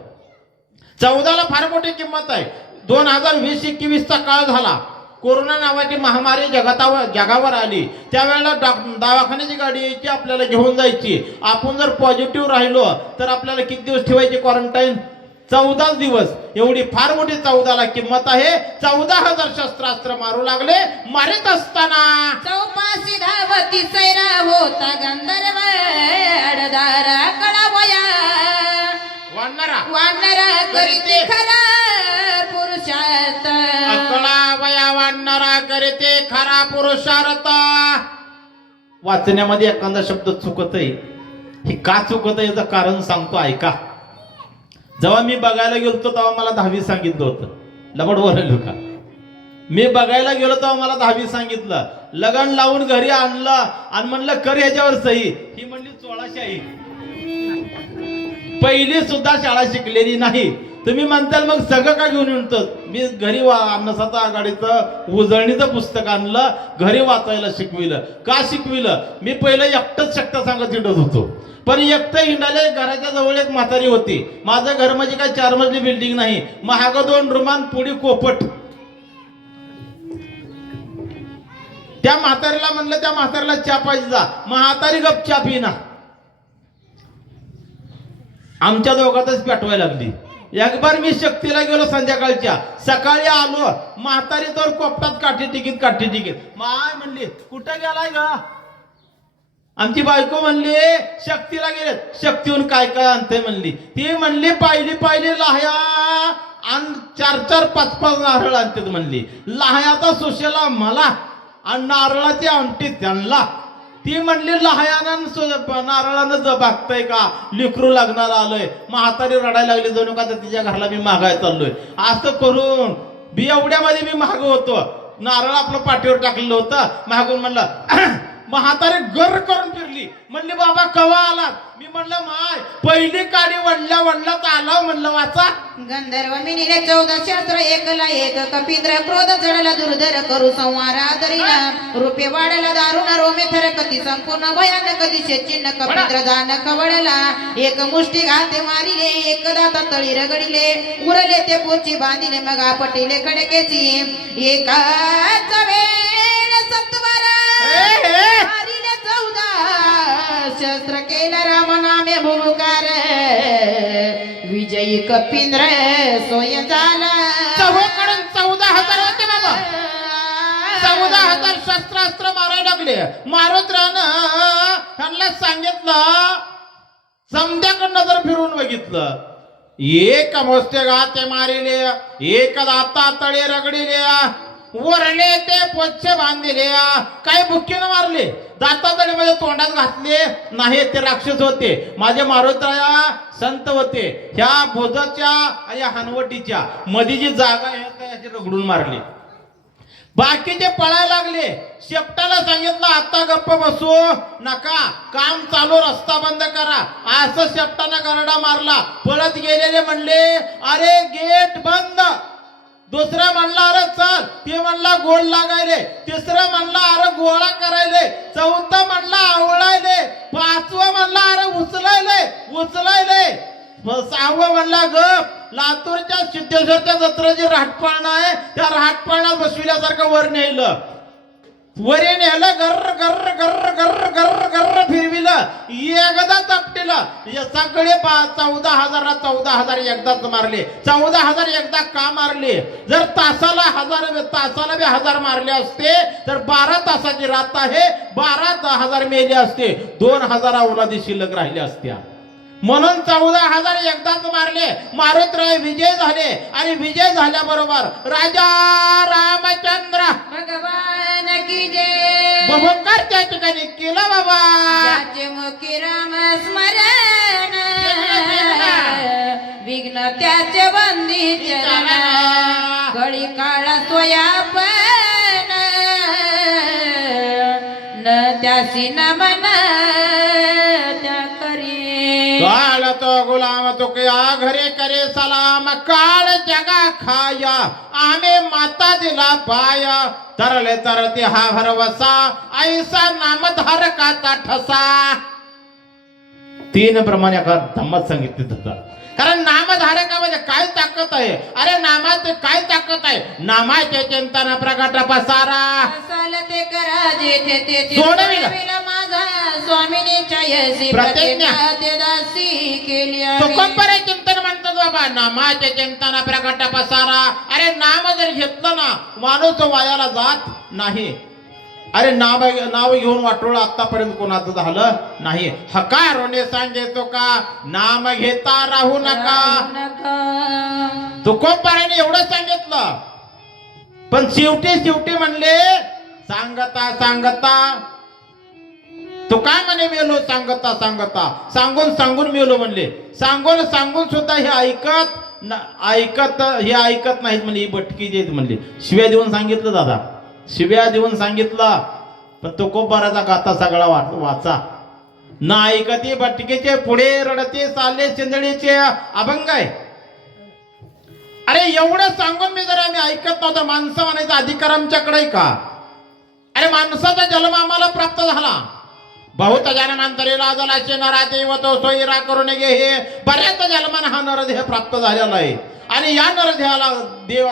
14ला फार मोठी किंमत आहे. 2020-21चा काळ झाला. कोरोना नावाची महामारी जगावर आली. त्यावेळेला दवाखान्याची गाडी यायची, आपल्याला घेऊन जायची. आपण जर पॉझिटिव्ह राहिलो तर आपल्याला किती दिवस ठेवायची क्वारंटाईन? 14 दिवस. एवढी फार मोठी 14ला किंमत आहे. 14,000 शस्त्रास्त्र मारू लागले. मारित असताना चौपाशी धावती सैरा होता गंधर्व अडदारा कळावया वानरा करीते खरा पुरुषार्थ. अकळावया वानरा करीते खरा पुरुषार्थ. वाचण्यामध्ये एखादा शब्द चुकत आहे. हे का चुकत आहे याचं कारण सांगतो, ऐका. जेव्हा मी बघायला गेलो तेव्हा मला 10वी सांगितलं होतं. लबड बोलायलो का? मी बघायला गेलो तेव्हा मला 10वी सांगितलं. लगन लावून घरी आणलं आणि म्हणलं कर याच्यावर सही. ही म्हणली 16शाही. पहिली सुद्धा शाळा शिकलेली नाही. तुम्ही म्हणताल मग सगळं का घेऊन येतो? मी घरी अन्नसाचा आघाडीचं उजळणीचं पुस्तक आणलं, घरी वाचायला शिकविलं. का शिकविलं? मी पहिलं एकटंच शकता सांगत हिंडत होतो, पण एकटं हिंडाले. घराच्या जवळ एक म्हातारी होती. माझं घर म्हणजे काय 4 मजली बिल्डिंग नाही, महाग 2 रुमान पुढी कोपट. त्या म्हातारीला म्हणलं, त्या म्हातारीला चहा पाहिजे जा. म्हातारी गप चहा पिना. आमच्या दोघातच पेटवायला लागली. एक बार मी शक्तीला गेलो संध्याकाळच्या, सकाळी आलो, म्हातारी तर कोपटात काठी टिकीत. माय म्हणली कुठं गेलाय ग? आमची बायको म्हणली शक्तीला गेले. शक्तीहून काय काय आणते म्हणली. ती म्हणली पाहिली लाह्या आणि 4-4, 5-5 नारळ आणते म्हणली. लाह्याचा सुशेला मला आणि नारळाची आमटी त्यांना. ती म्हणली लाह्यानं नारळानं बघताय का, लिकरू लग्नाला आलोय. म्हातारी रडायला लागली, जणू का तिच्या घराला मी मागायला चाललोय. असं करून बी एवढ्यामध्ये मी माग होतो. नारळ आपलं पाठीवर टाकलेलं होतं. मागून म्हणलं, म्हातारी गर करून फिरली. म्हणली बाबा कवा आलात? मी म्हणलं माय पहिली काडी वडलाच आला. म्हणलं वाचा. गंधर्व मिनीने 14 शास्त्र एकला एक, कपिंद्र क्रोध जडला दुर्धर करू संहार आदरीला, रूपे वाढला दारुण रोमे थर कधी संपूर्ण भयानक दिशे चिन्ह कपिंद्र जान खवडला, एक मुष्टी घाते मारिले, एक दाता तळी रगडिले, उरले ते पोची बांधिले, मग आपटिले खडकेची, एकाच वेळ सत्वरा मारिले 14 शस्त्र केला राम नामे भूकार, विजयी कपिंद्र सोय झाला. चहूकडून 14,000 होते बाबा. 14,000 शस्त्रास्त्र मारायला लागले. मारुत्रानं त्यांना सांगितलं, समध्याकडे नजर फिरून बघितलं. एक मोस्ते घाते मारिले, एक दाता तळे रगडिले, वरले ते पोच्छे बांधिले. काही बुक्कीनं मारले, दाता तळीमध्ये तोंडात घातले नाही. ते राक्षस होते. माझे मारुतराया संत होते. ह्या भोजाच्या आणि हनवटीच्या मध्ये जी जागा आहे त्याची रगडून मारली. बाकीचे पळायला लागले. शेपटाला सांगितलं आता गप्प बसू नका, काम चालू, रस्ता बंद करा. असं शेपटानं गरडा मारला. पळत गेलेले म्हणले अरे गेट बंद. दुसरा म्हणला अरे चल. ते म्हणला गोल लागायले. तिसरा म्हणला अरे गोळा करायले. चौथा म्हणला आवळायले. 5वं म्हणला अरे उचलायले. 6वं म्हणला गप. लातूरच्या सिद्धेश्वरच्या जत्रेची राहटपाळणा आहे, त्या राहटपाळणात बसविल्यासारखं वर नेलं. वरे नेलं, गर्र गर्र गर्र गर्र गर्र गर्र फिरविलं. एकदा चपटीला सगळे 14,000 एकदाच मारले. 14,000 एकदा का मारले? जर तासाला 1000 मारले असते तर 12 तासाची रात आहे. 12,000 मेले असते. 2,000 औलादी शिल्लक राहिल्या असत्या. म्हणून 14,000 एकदाच मारले. मारुतराय विजय झाले आणि विजय झाल्याबरोबर राजा रामचंद्र भगवान की जय. बभंकार त्या ठिकाणी केला बाबा. ज्याचे मुखी राम स्मरण, विघ्न त्याचे बंदी चरण, घडी काळा स्वयापन, न त्यासी नमन त्या करी. काळ तो गुलाम तुकया घरे करे सलाम, काळ जगा खाया आम्ही माता दिला पाया, तरले तरते हा भरवसा ऐसा नामधार का ठसा. 3 प्रमाणे धम्मात सांगितलं होतं. कारण नामधारकामध्ये काय ताकद आहे? अरे नामाचे काय ताकद आहे? नामाचे चिंतन प्रगट पसारा. ते करा जेथे तेथे सोडविला. माझा स्वामिनीच्या यशी प्रतिज्ञा. ते दासी केली तुकोपरे चिंतन म्हणतो बाबा. नामाचे चिंतन प्रगट पसारा. अरे नाम जर घेतलं ना माणूस वायाला जात नाही. अरे नाव घेऊन वाटोळ आतापर्यंत कोणाचं झालं नाही. हकारोने सांगतो का नाम घेता राहू नका. तुकोबाराने एवढं सांगितलं. पण शेवटी म्हणले सांगता तू काय म्हणे मेलो सांगता सांगून मेलो म्हणले. सांगून सुद्धा हे ऐकत नाहीत म्हणले. ही भटकी जे म्हणले. शिव्या देऊन सांगितलं दादा, शिव्या देऊन सांगितलं. पण तुकोबाराचा गाथा सगळा वाचा. ना ऐकते भटकेचे पुढे रडते चालले चिंदडीचे अभंग आहे. अरे एवढं सांगून मी जर आम्ही ऐकत नव्हतं, माणसं म्हणायचा अधिकार आमच्याकडे आहे का? अरे माणसाचा जन्म आम्हाला प्राप्त झाला. बहुत जन्मांतरीला जलाचे नरा देव तो सोयीरा करून घे, हे बऱ्याच जन्मानं हा नरदेह प्राप्त झालेला आहे. आणि या नरदेहाला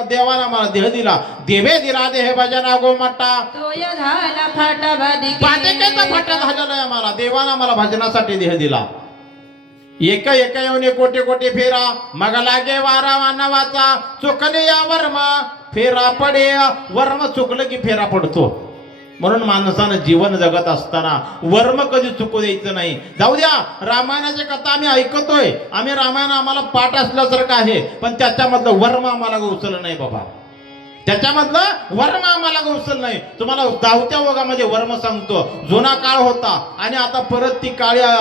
देवानं आम्हाला देह दिला. देवे दिला देह भजना गोमट्टा, तोय झाला फाटा पाटेकेचा फाटा झालेला आहे आम्हाला. देवानं आम्हाला भजनासाठी देह दिला. एक एक येऊन कोटी कोटी फेरा, मग लागे वारा मानवाचा, चुकले या वर्म फेरा पडे. वर्म चुकलं की फेरा पडतो. म्हणून माणसानं जीवन जगत असताना वर्म कधी चुकू द्यायचं नाही. जाऊ द्या, रामायणाची कथा आम्ही ऐकतोय, आम्ही रामायण आम्हाला पाठ असल्यासारखं आहे, पण त्याच्यामधलं वर्म आम्हाला गवसलं नाही बाबा. त्याच्यामधलं वर्म आम्हाला गवसलं नाही. तुम्हाला धावत्या ओघामध्ये वर्म सांगतो. जुना काळ होता आणि आता परत ती काळ्या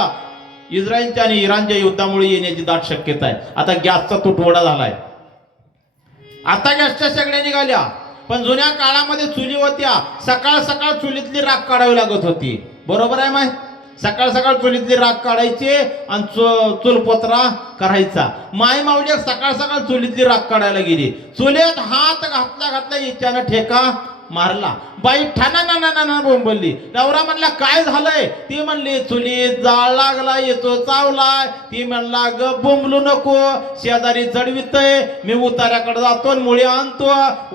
इस्रायलच्या आणि इराणच्या युद्धामुळे येण्याची दाट शक्यता आहे. आता गॅसचा तुटवडा झालाय. आता गॅसच्या शेगड्या निघाल्या, पण जुन्या काळामध्ये चुली होत्या. सकाळ सकाळ चुलीतली राख काढावी लागत होती. बरोबर आहे माय? सकाळ सकाळ चुलीतली राख काढायची आणि चुलपोत्रा करायचा. माय माऊली सकाळ सकाळ चुलीतली राख काढायला गेली. चुलीत हात घातल्या इच्छानं ठेका मारला. बाई ठाणा ना बोंबलली. नवरा म्हणला काय झालंय? ती म्हणली चुलीत जाळ लागला, येतो चावलाय. ती म्हणला ग बोंबलू नको, शेजारी चढवितय, मी उतार्याकडे जातो मुळी आणतो.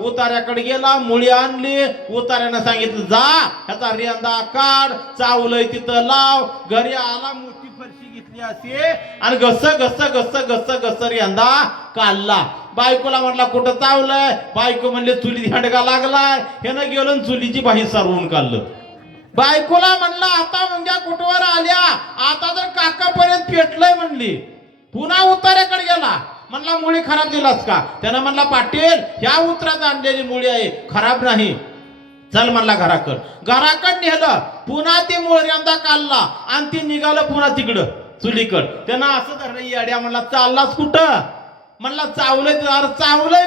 उतार्याकडे गेला, मुळी आणली. उतार्यानं सांगितलं जा ह्याचा रेंदा काढ, चावलंय तिथं लाव. घरी आला, मोठी फरशी घेतली असे आणि घस रेंदा काढला. बायकोला म्हणला कुठं चावलंय? बायको म्हणले चुलीत हंडगा लागलाय. ह्यानं गेलो चुलीची बाही सारवून काढलं. बायकोला म्हणला आता मुंग्या कुठवर आल्या, आता तर काकापर्यंत पेटलंय म्हणली. पुन्हा उतार्याकडे गेला, म्हणला मुळी खराब दिलास का? त्यानं म्हणला पाटील ह्या उतरात आणलेली मुळी आहे, खराब नाही. चल म्हणला घराकड नेलं. पुन्हा ती मुळ्यांदा काढला आणि ती निघालं पुन्हा तिकडं चुलीकड. त्यानं असं धरलं येड्या, म्हणला चाललास कुठं? म्हणला चावलंय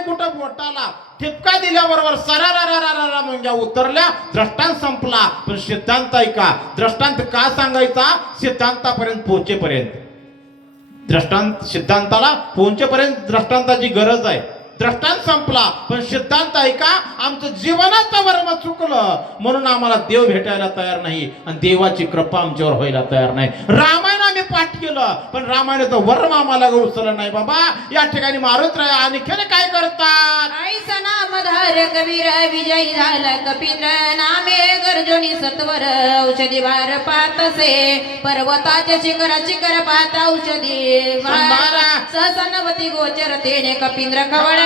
कुठं? बोटाला ठिपका दिल्याबरोबर सरारा म्हणजे उतरल्या. दृष्टांत संपला. पण सिद्धांत ऐका, दृष्टांत का सांगायचा? सिद्धांतापर्यंत पोहोचेपर्यंत, सिद्धांताला पोहोचेपर्यंत दृष्टांताची गरज आहे. दृष्टांत संपला पण सिद्धांत ऐका, आमचं जीवनाचं वर्म चुकलं म्हणून आम्हाला देव भेटायला तयार नाही आणि देवाची कृपा आमच्यावर व्हायला तयार नाही. रामायण आम्ही पाठ केलं पण रामायणाचं वर्म आम्हाला गवसलं नाही बाबा. या ठिकाणी मारुतराय आणखीन काय करतात? ऐसा नामधार कबीर विजयी झाला कपिंद्र, नामे गर्जोनी सत्वर औषधी वार पातसे. पर्वताच्या शिखर पाहत औषधी वार, सहसनवती गोचर तेने कपिंद्र खवळ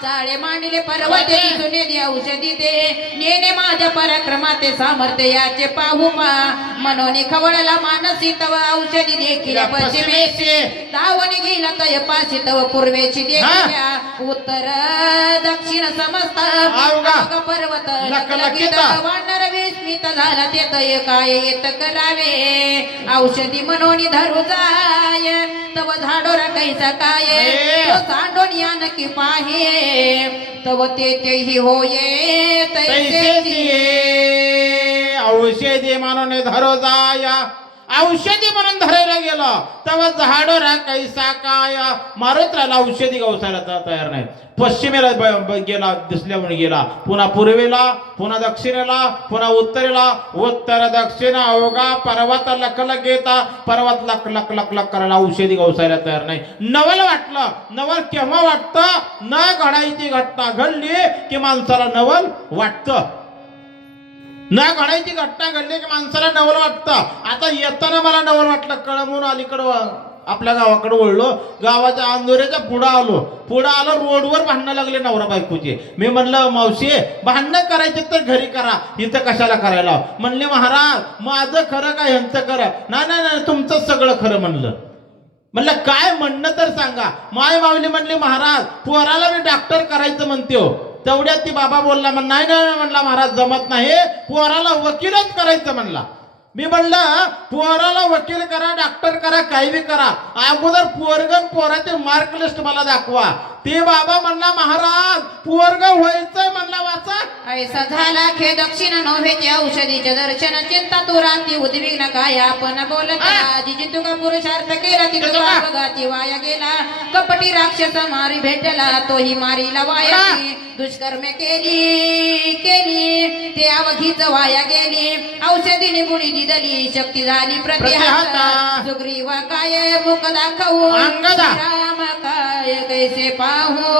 चाळे मांडले पर्वते, सुने औषधी ते नेने माझ्या पराक्रमाते सामर्थ्य याचे पाहू मा. मनोनी खवळला मानसी तव औषधी देखील पश्चिमेचे, धावून गेला तय पाशी तव पूर्वेची देखील. उत्तर दक्षिण समस्त पर्वत लखलखित, वानर विस्मित झाला ते तय काय येत करावे. औषधी मनोनी धरू जाय तव झाडोरा कैसा काय, सांडोन या नक्की पाहे तव तेही होये तैसे. औषधी म्हणून धरो जाया, औषधी म्हणून धरायला गेलं तेव्हा झाडोरा कैसा काय. मारुतराला औषधी गवसायला तयार नाही. पश्चिमेला गेला, दिसल्यामुळे गेला, पुन्हा पूर्वेला, पुन्हा दक्षिणेला, पुन्हा उत्तरेला. उत्तर दक्षिण अवघा पर्वत लखलख येता, पर्वत लख लख लख लख करायला औषधी गवसायला तयार नाही. नवल वाटलं. नवल केव्हा वाटतं? न घडायची घटना घडली की माणसाला नवल वाटतं. न घडायची घटना घडली की माणसाला नवल वाटतं. आता येताना मला नवल वाटलं. कळमून अलीकडं आपल्या गावाकडे वळलो, गावाच्या अंधोऱ्याच्या पुढं आलो, रोडवर भांडणं लागले नवरा बायकोचे. मी म्हणलं मावशी भांडणं करायचे तर घरी करा, इथं कशाला करायला? म्हणले महाराज माझं खरं काय ह्यांचं खरं? नाही तुमचं सगळं खरं म्हणलं काय म्हणणं तर सांगा. माय माऊली म्हणली महाराज पोराला मी डॉक्टर करायचं म्हणते हो. तेवढ्यात ती बाबा बोलला, नाही म्हणला महाराज जमत नाही, पोराला वकीलच करायचं म्हणला. मी म्हणलं पोराला वकील करा, डॉक्टर करा, काही बी करा, अगोदर पोराचे मार्क लिस्ट मला दाखवा. ते बाबा म्हणला महाराज पोरग व्हायचंय म्हणला वाचा. ऐसा झाला खे दक्षिण नव्हेचे औषधीचे दर्शन चिंता तू राती उद्विग्न काय आपण बोलता जिजी तुका पुरुषार्थ केला ती तुका बघाची वाया गेला कपटी राक्षस मारी भेटला तोही मारीला वाया दुष्कर्म केली ते अवघीच वाया गेली औषधीने बुडी दिदली शक्ती झाली प्रतिहात सुग्रीवा काय मुख दाखवू अंगदा. राम काय कैसे पाहू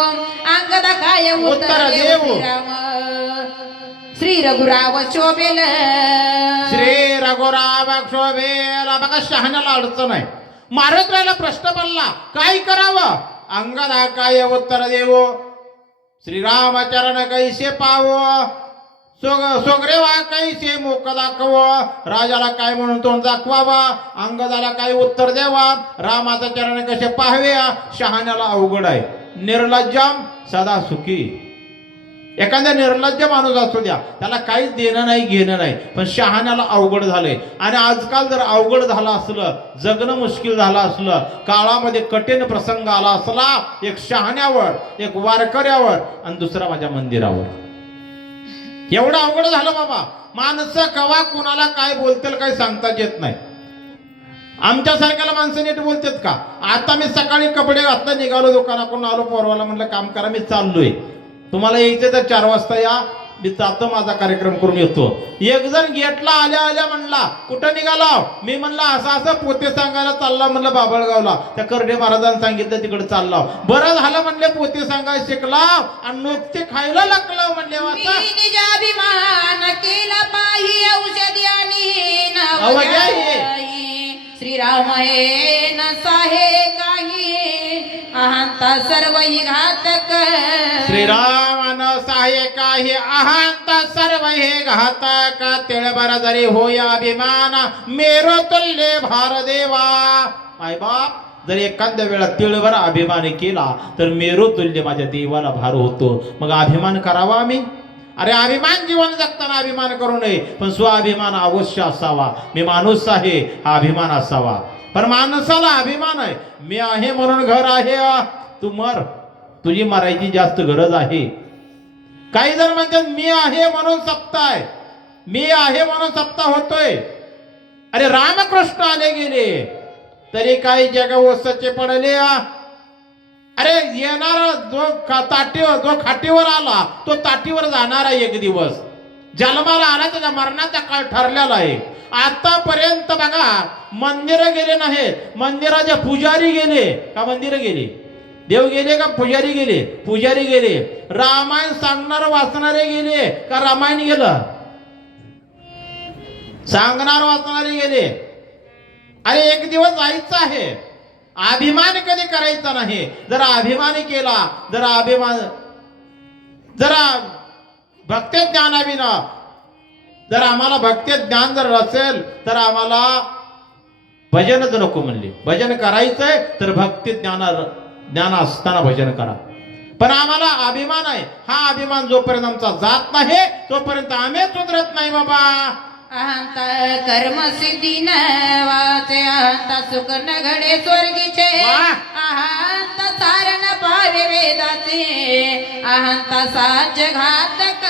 अंगदा काय उत्तर देऊ राम श्री रघुराव शोभेल श्री रघुराव शोभेला. बघा शहाण्याला अडचण आहे, मारत राहिला, प्रश्न पडला काय करावं. अंगदा काय उत्तर देऊ श्रीरामचरण कैसे पावो सोगरेवा कैसे मुख दाखव. राजाला काय म्हणून तोंड दाखवावा, अंगदाला काय उत्तर द्यावा, रामाचा चरण कसे पाहावे. शहाण्याला अवघड आहे. निर्लज्जम सदा सुखी. एखाद्या निर्लज्ज माणूस असू द्या त्याला काहीच देणं नाही घेणं नाही, पण शहाण्याला अवघड झालंय. आणि आजकाल जर अवघड झालं असलं, जगणं मुश्किल झालं असलं, काळामध्ये कठीण प्रसंग आला असला, एक शहाण्यावर, एक वारकऱ्यावर आणि दुसरा माझ्या मंदिरावर, एवढं अवघड झालं बाबा. माणसं कवा कुणाला काय बोलतील काही सांगताच येत नाही. आमच्यासारख्याला माणसं नीट बोलतात का. आता मी सकाळी कपडे घातला निघालो दुकानाकडून आलो, पोरवाला म्हटलं काम करा मी चाललोय, तुम्हाला यायचं तर 4 वाजता या, मी जातो माझा कार्यक्रम करून येतो. एक जण गेटला आल्या आल्या म्हणला कुठं निघाला. मी म्हणला असं असं पोते सांगायला चालला म्हणलं बाबळगावला. त्या कर्डे महाराजांनी सांगितलं तिकडे चालला. बरं झालं म्हणले पोते सांगायला शिकला आणि नुकते खायला लागलं म्हणले वाचा. निजाभिमान केला पाही औषधी आणि श्रीराम हे नसा हे काही अहंता सर्व घातक. श्रीराम नसाहे काही अहंता सर्व हे घातक. तिळभर जरी होय अभिमान मेरो तुल्य भार देवा. माय बाप जर एखाद्या वेळा तिळभर अभिमान केला तर मेरो तुल्य माझ्या देवाला भार होतो. मग अभिमान करावा आम्ही. अरे अभिमान जीवन जगताना अभिमान करू नये, पण स्वाभिमान अवश्य असावा. मी माणूस आहे हा अभिमान असावा. पण माणसाला अभिमान आहे मी आहे म्हणून घर आहे. तू मर, तुझी मरायची जास्त गरज आहे. काही जण म्हणतात मी आहे म्हणून सप्ताह आहे, मी आहे म्हणून सप्ताह होतोय. अरे रामकृष्ण आले गेले तरी काही जग ओसचे पडले. अरे येणारा जो खाटीवर आला तो ताटीवर जाणारा एक दिवस. जन्माला आला त्याच्या मरणाचा काळ ठरलेला आहे. आतापर्यंत बघा मंदिर गेले नाहीत, मंदिराचे पुजारी गेले का मंदिर गेले, देव गेले का पुजारी गेले, पुजारी गेले. रामायण सांगणार वाचणारे गेले का रामायण गेलं, सांगणार वाचणारे गेले. अरे एक दिवस जायचं आहे. अभिमान कधी करायचा नाही. जरा अभिमानी केला, जरा भक्ती ज्ञानाविना, जर आम्हाला भक्ती ज्ञान जर असेल तर आम्हाला भजनच नको म्हणले. भजन करायचंय तर भक्ती ज्ञान असताना भजन करा. पण आम्हाला अभिमान आहे. हा अभिमान जोपर्यंत आमचा जात नाही तोपर्यंत आम्ही सुधरत नाही बाबा. अहंता कर्म सिद्धी न वाचे अहंता सुख न घडे स्वर्गीचे. अहंता सारण पावे वेदाचे अहंता साच घातक.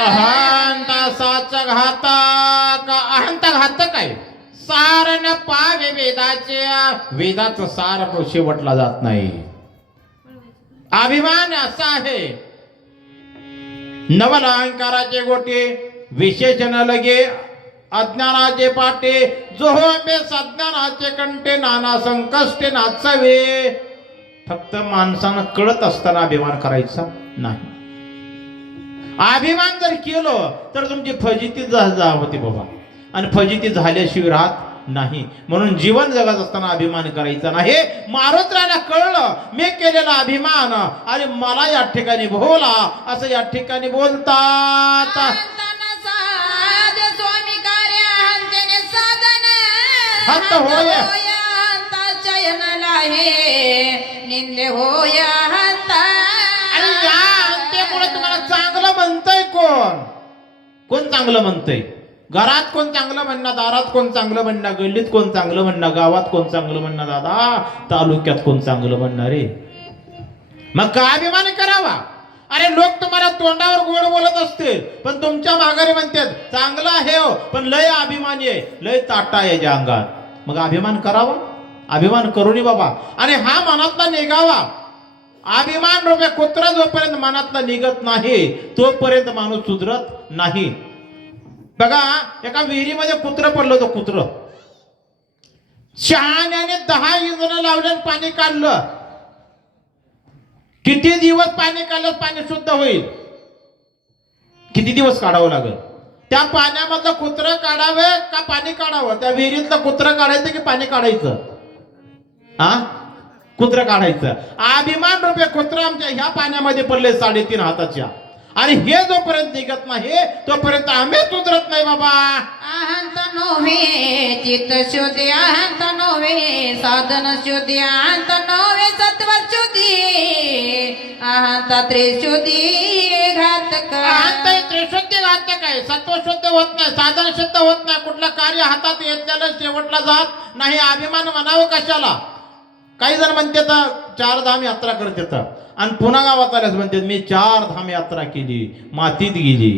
अहंता साच घातक. अहंता घातक आहे. सारण पावे वेदाचे. वेदाचं सार शेवटला जात नाही. अभिमान असा आहे. नवल अहंकाराचे गोटे विशेषण लगे अज्ञानाचे पाटे. जो बे सज्ञानाचे कंटे नाना संकष्टे नाचवे. फक्त माणसानं कळत असताना अभिमान करायचा नाही. अभिमान जर केलं तर तुमची फजिती होती बाबा, आणि फजिती झाल्याशिवाय राहत नाही. म्हणून जीवन जगत असताना अभिमान करायचा नाही. मारुत्राला कळलं मी केलेला अभिमान आणि मला या ठिकाणी भोवला असं या ठिकाणी बोलतात. हत्त होय निंदे होय. आणि या अंत्यमुळे तुम्हाला चांगलं म्हणतंय कोण चांगलं म्हणतंय. घरात कोण चांगलं म्हणणं, दारात कोण चांगलं म्हणणं, गल्लीत कोण चांगलं म्हणणं, गावात कोण चांगलं म्हणणं, दादा तालुक्यात कोण चांगलं म्हणणार रे. मग का अभिमान करावा? अरे लोक तुम्हाला तोंडावर गोड बोलत असतील, पण तुमच्या माघारी म्हणतात चांगला आहे हो, पण लय अभिमानी आहे, लय ताटा आहे ज्या अंगात. मग अभिमान करावा? अभिमान करू नये बाबा. आणि हा मनातला निघावा. अभिमान रूपे कुत्रा जोपर्यंत मनातला निघत नाही तोपर्यंत माणूस सुधरत नाही. बघा, एका विहिरीमध्ये कुत्र पडलं होतं. कुत्र शहाण्याने 10 इंजन लावले पाणी काढलं. किती दिवस पाणी काढलं पाणी शुद्ध होईल? किती दिवस काढावं लागेल? त्या पाण्यामधलं कुत्र काढावे का पाणी काढावं? त्या विहिरीतलं कुत्र काढायचं की पाणी काढायचं? हा, कुत्र काढायचं. अभिमान रूपे कुत्र आमच्या ह्या पाण्यामध्ये पडले 3.5 हाताच्या. आणि हे जोपर्यंत निघत नाही तोपर्यंत आम्ही सुधरत नाही बाबा. अहंत नोहे चित्त शुद्धी, अहंत नोहे साधन शुद्धी, अहंत नोहे सत्व शुद्धी, अहंत त्रिशुद्धी घातक. अहंत त्रिशुद्धी घातक आहे. सत्व शुद्ध होत नाही, साधन शुद्ध होत नाही, कुठलं कार्य हातात घेतलेलं शेवटला जात नाही. अभिमान म्हणावं कशाला? काही जण म्हणते तर 4 धाम यात्रा करते आणि पुन्हा गावात आल्यास म्हणते मी 4 धाम यात्रा केली, मातीत गेली.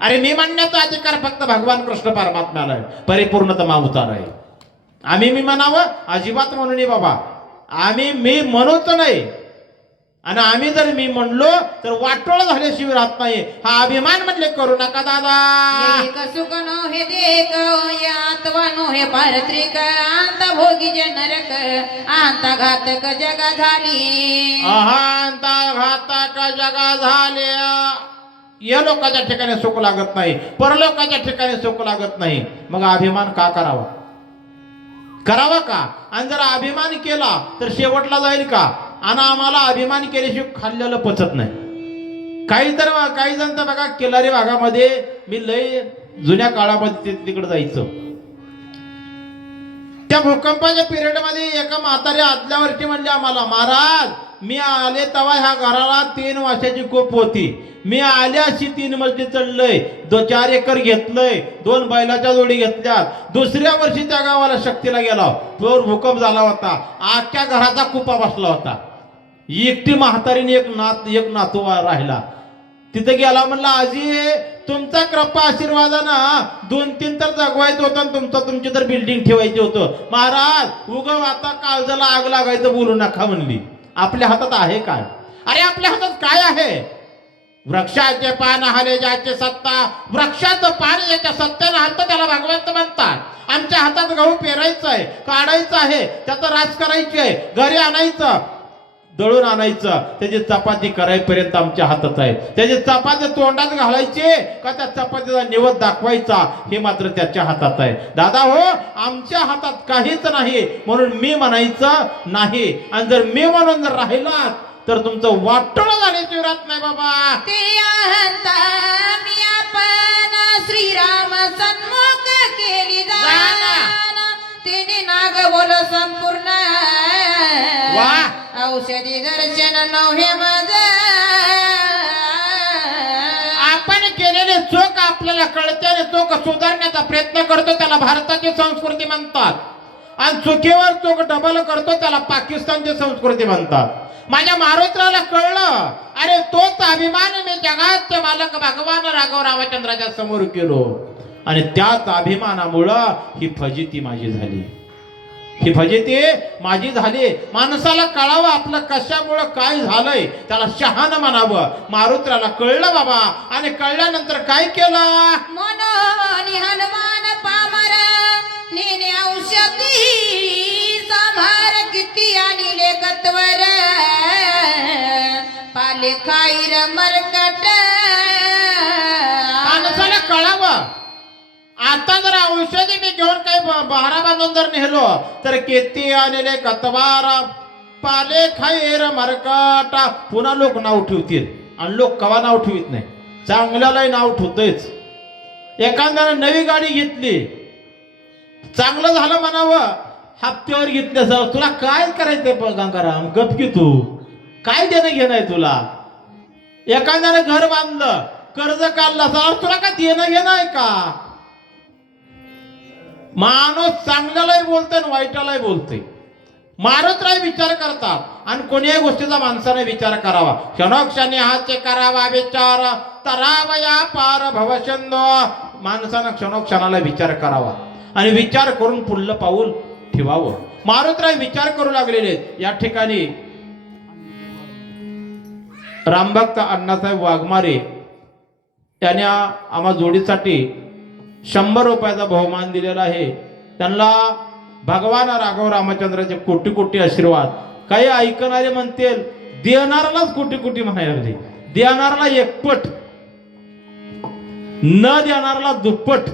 अरे मी म्हणण्याचा अधिकार फक्त भगवान कृष्ण परमात्म्याला आहे, परिपूर्णतम अवतार आहे. आम्ही मी म्हणावं? अजिबात म्हणू नये बाबा. आम्ही मी म्हणूच नाही. आणि आम्ही जर मी म्हणलो तर वाटोळ झाल्याशिवाय राहत नाही. हा अभिमान म्हणले करू नका दादा. एक सुख नोहे देख यातवा नोहे पारत्रिक, अंत भोगी जे नरक, अंत घातक जगा झाली. अहांत घातक जगा झाल्या. या लोकांच्या ठिकाणी सुख लागत नाही, परलोकाच्या ठिकाणी सुख लागत नाही. मग अभिमान का करावा? करावा का? आणि जर अभिमान केला तर शेवटला जाईल का? आणि आम्हाला अभिमान केल्याशिवाय खाल्लेलं पचत नाही. काही जण तर बघा केलारी भागामध्ये, मी लय जुन्या काळामध्ये तिकडे जायचं. त्या भूकंपाच्या पिरियड मध्ये एका म्हातारी आदल्या वर्षी म्हणजे आम्हाला, महाराज मी आले तेव्हा ह्या घराला 3 वर्षाची कोप होती. मी आल्याशी 3 मजली चढलंय, 4 एकर घेतलंय, 2 बैलाच्या जोडी घेतल्या. दुसऱ्या वर्षी त्या गावाला शक्तीला गेला, तो भूकंप झाला होता. आख्या घराचा कुपा बसला होता. एकटी म्हातारीने एक नातू राहिला. तिथे गेला, म्हणला आजी तुमचा कृपा आशीर्वादानं 2-3 तर जगवायचं होतं आणि तुमची तर बिल्डिंग ठेवायची होतं. महाराज उगव आता काळजाला आग लागायचं बोलू नका म्हणली. आपल्या हातात आहे काय? अरे आपल्या हातात काय आहे? वृक्षाचे पान हाले ज्याचे सत्ता, वृक्षाचं पान याच्या सत्तेनं हालतं त्याला भगवंत म्हणतात. आमच्या हातात गहू पेरायचं आहे, काढायचं आहे, त्याचं राज करायची आहे, घरी आणायचं, दळून आणायचं, त्याची चपाती करायपर्यंत आमच्या हातात आहे. त्याची चपाती तोंडात घालायची का त्या चपातीचा निवद दाखवायचा हे मात्र त्याच्या हातात आहे. दादा हो, आमच्या हातात काहीच नाही म्हणून मी म्हणायचं नाही. आणि जर मी म्हणून जर राहिला तर तुमचं वाटोळ झाल्याची राहत नाही बाबा. ते अहंता मी आपण श्रीराम सन्मुख केली जाण, तिने नाग बोल संपूर्ण औषधी दर्शन नव्हे मज. आपण केलेले चूक आपल्याला कळते आणि चूक सुधारण्याचा प्रयत्न करतो, त्याला भारताची संस्कृती म्हणतात. आणि चुकीवर चूक डबल करतो त्याला पाकिस्तानची संस्कृती म्हणतात. माझ्या मारुत्राला कळलं, अरे तोच अभिमान मी जगाचे मालक भगवान राघव रामचंद्राच्या समोर केलो. आणि त्याच अभिमानामुळं ही फजिती माझी झाली. ही फजिती माझी झाली. माणसाला कळावं आपलं कशामुळं काय झालंय, त्याला शहाणं म्हणावं. मारुत्राला कळलं बाबा. आणि कळल्यानंतर काय केलं? मनोनी हनुमान पामर नेने औषधी संभार किती आणि लेखत्वर पाले खाईर मरकट. माणसाला कळावं आता जर औषधी मी घेऊन काही बहारा बांधून जर नेलो तर किती आलेले कतवारा पाले खाईर मरकाटा. पुन्हा लोक नाव ठेवतील आणि लोक कवा नाव ठेवीत नाही, चांगल्यालाही नाव ठेवतच. एखाद्यानं नवी गाडी घेतली, चांगलं झालं म्हणावं, हप्त्यावर घेतलं सर, तुला काय करायचंय गंगाराम, गप की तू काय देणं घेणं आहे तुला. एखाद्यानं घर बांधलं, कर्ज काढलं, सर तुला काय देणं घेणं आहे का. माणूस चांगल्यालाही बोलतोय आणि वाईटालाही बोलतोय. मारुतराय विचार करतात आणि कोणत्याही गोष्टीचा माणसाने विचार करावा. क्षणोक्षणी हाचे करावा विचार तरावया पार भवशंदो. माणसानं क्षणोक्षणाला विचार करावा आणि विचार करून पुढलं पाऊल ठेवावं. मारुतराय विचार करू लागलेले. या ठिकाणी रामभक्त अण्णासाहेब वाघमारे याने आम्हा जोडीसाठी 100 रुपयाचा बहुमान दिलेला आहे. त्यांना भगवान राघव रामचंद्राचे कोटी कोटी आशीर्वाद. काही ऐकणारे म्हणतील देणारालाच कोटी कोटी म्हणायला लागले. देणाराला एकपट, न देणाराला दुप्पट.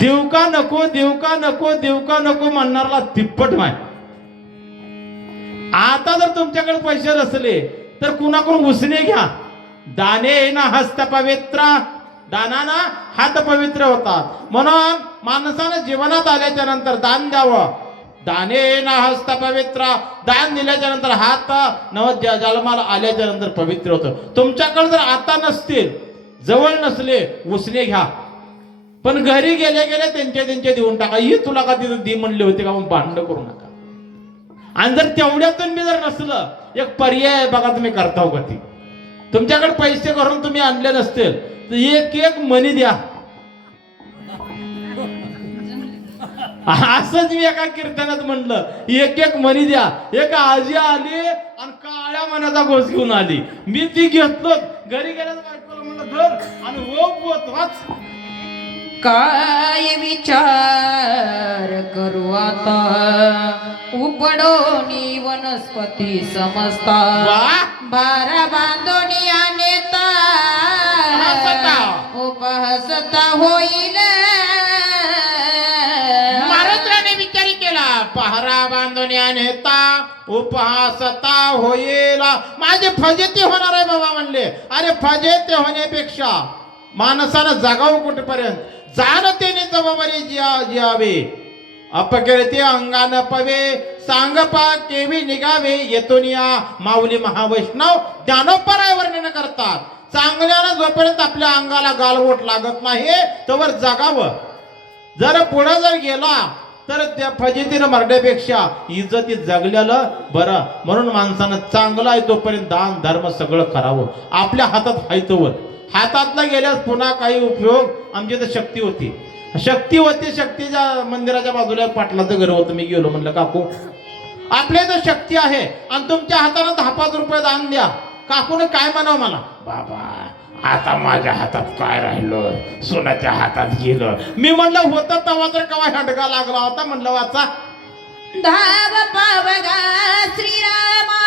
देऊ का नको, देऊ का नको, देऊ का नको म्हणणाराला तिप्पट माय. आता जर तुमच्याकडे पैसे नसले तर कुणाकडून उसने घ्या. दाने ना हस्त पवित्र, दानाना हात पवित्र होतात. म्हणून माणसानं जीवनात आल्याच्या नंतर दान द्यावं. दाने ना हस्त पवित्र, दान दिल्याच्या नंतर हात नव जन्माला आल्याच्या नंतर पवित्र होतं. तुमच्याकडे जर आता नसतील, जवळ नसले, उसने घ्या. पण घरी गेले गेले त्यांचे देऊन टाका. ही तुला का तिथं दी म्हणले होते का, मग भांडण करू नका. आणि जर तेवढ्यातून मी जर नसलं, एक पर्याय बघा तुम्ही करता का ती. तुमच्याकडे पैसे करून तुम्ही आणले नसतील तर एक एक मनी द्या. असंच मी एका कीर्तनात म्हणलं, एक एक मनी द्या. एक आजी आली आणि काळ्या मनाचा घोस घेऊन आली. मी ती घेतलो, घरी गेल्याच बायकोला म्हणलं धर आणि हो पोत वाच. काय विचार करू आता, उपडोनी वनस्पती समजता. बारा बांधोनी नेता उपहसता होईल. महाराष्ट्राने विचार केला, पहारा बांधून नेता उपहासता होईल. माझे फजेती होणार आहे बाबा म्हणले. अरे फजेती होण्यापेक्षा माणसानं जगावं कुठेपर्यंत, जाणतेने जबाबदारी जियावे. अपकीर्ती अंगान पवे, सांगपा केवी निघावे. येतोनिया माऊली महावैष्णव ज्ञानोपराय वर्णन करतात. चांगल्यानं जोपर्यंत आपल्या अंगाला गालवोट लागत नाही तोवर जगावं. जर पुढे जर गेला तर त्या फजितीनं मरण्यापेक्षा इज्जतीत जगलेलं बरं. म्हणून माणसानं चांगलं आहे तोपर्यंत दान धर्म सगळं करावं. आपल्या हातात आहे तोवर. हातातला गेल्यास पुन्हा काही उपयोग. आमची तर शक्ती होती, शक्तीच्या मंदिराच्या बाजूला पाटलाचं घर होतं. मी गेलो, म्हणलं काकू आपल्या तर शक्ती आहे आणि तुमच्या हाताने 10-5 रुपये दान द्या. काकूने काय म्हणावं मला, बाबा आता माझ्या हातात काय राहिलं, सोन्याच्या हातात गेलं. मी म्हणलं होतं तेव्हा तर केव्हा हंडगा लागला होता. म्हणलं वाचा धाव पावगा श्रीरामा,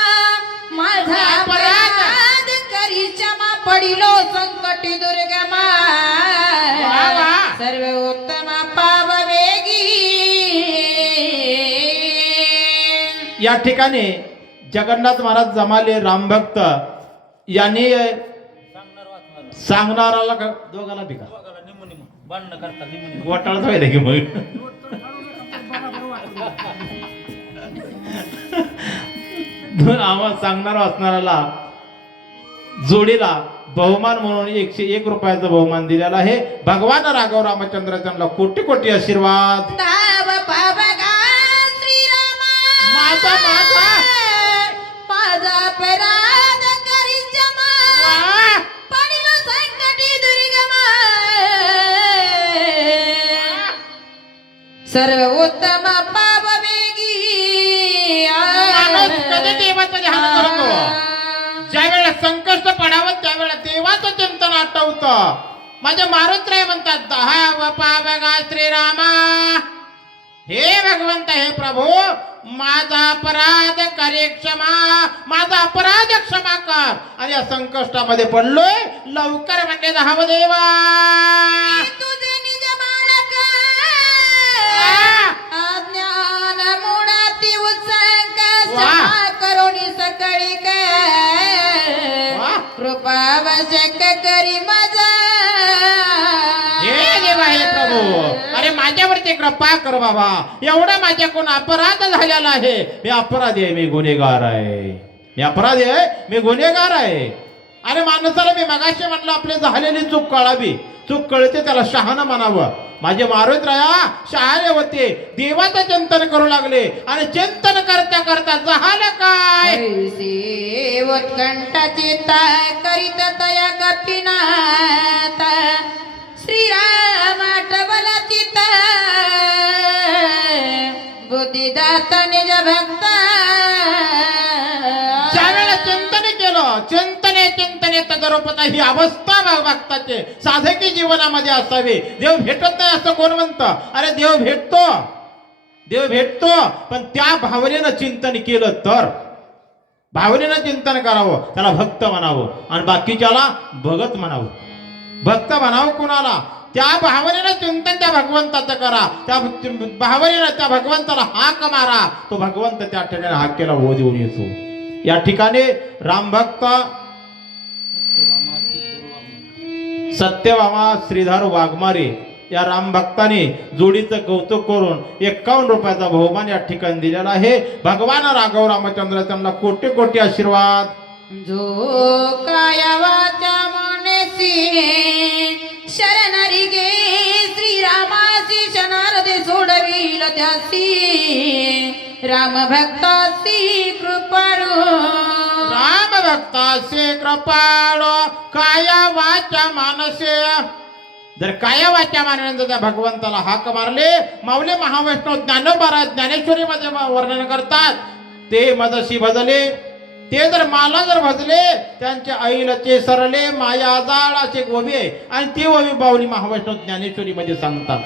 माझा अपराध करी क्षमा. पडिलो संकटी दुर्गमा, सर्व उत्तम पाव वेगी. या ठिकाणी जगन्नाथ महाराज जमाले रामभक्त यांनी सांगणाराला दोघाला भिका घोटाळा व्हायला की मग. आवाज सांगणारा असणाराला जोडीला बहुमान म्हणून 101 रुपयाचा बहुमान दिलेला आहे. भगवान राघव रामचंद्र त्यांना कोटी कोटी आशीर्वाद. धाव पावगा श्रीरामा, माझा अपराध करी क्षमा. पडिलो संकटी दुर्गमा, सर्व उत्तम पाव वेगी. माणूस कधी देवाचं ध्यान करतो. ज्यावेळेला संकष्ट पडावं त्यावेळेला देवाचं चिंतन आठवतं. माझे मारुतराय म्हणतात, धाव पावगा श्रीरामा, हे भगवंत हे प्रभू माझा अपराध करे क्षमा, माझा अपराध क्षमा कर. आणि या संकष्टामध्ये पडलोय, लवकर म्हणजे धाव देवा. तुझे निज बालक अज्ञान मुळाती उत्संग क्षमा करुणी सकळी कृपावशक करी माझा. हे देवा हे प्रभू, अरे माझ्यावरती कृपा कर बाबा. एवढा माझ्याकडून अपराध झालेला आहे. मी अपराधी आहे, मी गुन्हेगार आहे. मी अपराधी आहे, मी गुन्हेगार आहे. अरे माणसाला मी मगाशी म्हणलं आपली झालेली चूक कळावी. चूक कळते त्याला शहाणं म्हणावं. माझे मारुतराया शहाणे होते, देवाचं चिंतन करू लागले आणि चिंतन करता करता झालं काय? ऐसे उत्कंठ चित्ता करीत तया कपिनाथ श्रीराम आठवल चित्त बुद्धिदात निज भक्त. ज्यावेळेला चिंतन केलं, चिंतने तदरूपता ही अवस्था भक्ताचे साधकी जीवनामध्ये असावी. देव भेटत नाही असं कोण म्हणतं? अरे देव भेटतो पण त्या भावनेनं चिंतन केलं तर, भावनेनं चिंतन करावं, त्याला भक्त म्हणावं आणि बाकीच्याला भगत म्हणावं. भक्त म्हणावं कुणाला? त्या भावनेनं चिंतन त्या भगवंताचं करा, त्या भावनेनं त्या भगवंताला हाक मारा, तो भगवंत त्या ठिकाणी हाक केला हो देऊन येतो. या ठिकाणी रामभक्त सत्यभामा श्रीधर वाघमारे या रामभक्ताने जोडीचं कौतुक करून 51 रुपयाचा बहुमान या ठिकाणी दिलेला आहे. भगवान राघव रामचंद्र त्यांना कोटी कोटी आशीर्वाद. जो काया वाचा मनसी शरणरी गे श्रीरामासी शनारदे सोडविल त्यासी राम भक्तासी कृपाळू. राम भक्तासे कृपाळो काया वाचा मानसे. जर काया वाचा मानल्यानंतर त्या भगवंताला हाक मारले. माऊली महावैष्णव ज्ञानोबा ज्ञानेश्वरी मध्ये वर्णन करतात, ते मदशी भजले, ते जर मला जर भजले त्यांच्या ऐलचे सरले माया जाळाचे गोवे. आणि ती ओवी बावली महावैष्णव ज्ञानेश्वरी मध्ये सांगतात.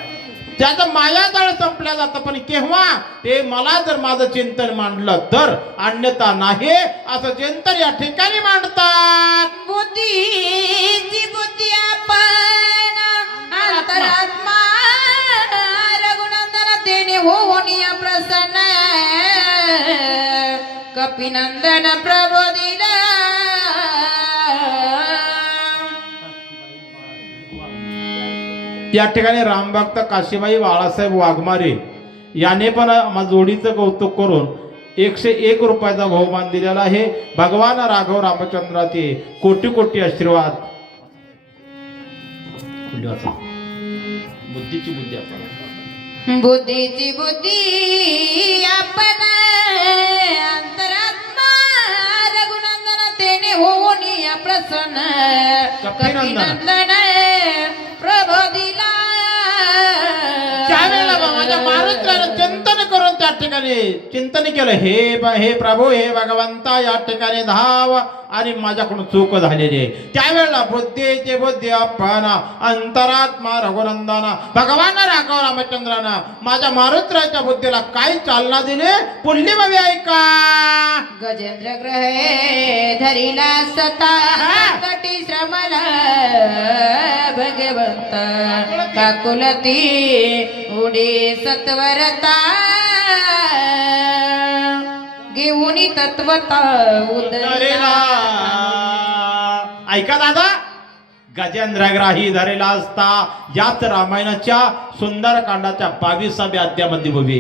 त्याचं मायाजाळ संपल्या जातं, पण केव्हा? ते मला जर माझं चिंतन मांडलं तर, अन्यथा नाही असं चिंतन या ठिकाणी मांडतात. बुद्धीची बुद्धी आपण अंतरात्मा रघुनंदन तेने होऊन या प्रसन्न कपिनंदन प्रबोधिला. या ठिकाणी रामभक्त काशीबाई बाळासाहेब वाघमारे याने पण जोडीचं कौतुक करून 101 रुपयाचा बहुमान दिलेला आहे. भगवान राघव रामचंद्राचे कोटी कोटी आशीर्वाद. बुद्धीची बुद्धी आपण, बुद्धीची बुद्धी आपण अंतरात्मा रघुनंदन तेने होऊन या प्रसन्न कपिनंदन प्रबोधिला. त्यावेळेला माझ्या मारुतीला चिंतन करून त्या ठिकाणी चिंतन केलं, हे प्रभू, हे भगवंता, या ठिकाणी धाव आणि माझ्याकडून चूक झालेली आहे. त्यावेळेला बुद्धीची बुद्धी आपण अंतरात्मा रघुनंदना भगवान राघव रामचंद्रानं माझ्या मारुतीच्या बुद्धीला काय चालना दिली? पुढली बाबी ऐका. गजेंद्र ग्रहे धरिला सता कटी श्रमला भगवंत काकुलती उडी सत्वरता घेऊन तत्वता उदरेला. ऐका दादा, गजेंद्रग्राही धरेला असता याच रामायणाच्या सुंदरकांडाच्या 22व्या अध्यायामध्ये बघे.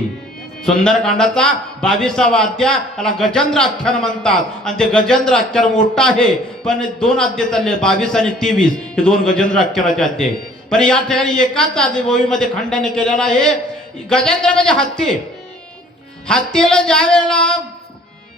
सुंदरकांडाचा 22वा अध्याय त्याला गजेंद्र आख्यान म्हणतात. आणि ते गजेंद्र आख्यान मोठं आहे, पण 2 अध्याय चालले, 22 आणि 23 हे 2 गजेंद्र आख्यानाचे अध्याय. पण या ठिकाणी एकाच आदिभूमीमध्ये खंडन केलेला आहे. गजेंद्र म्हणजे हत्ती. हत्तीला ज्या वेळेला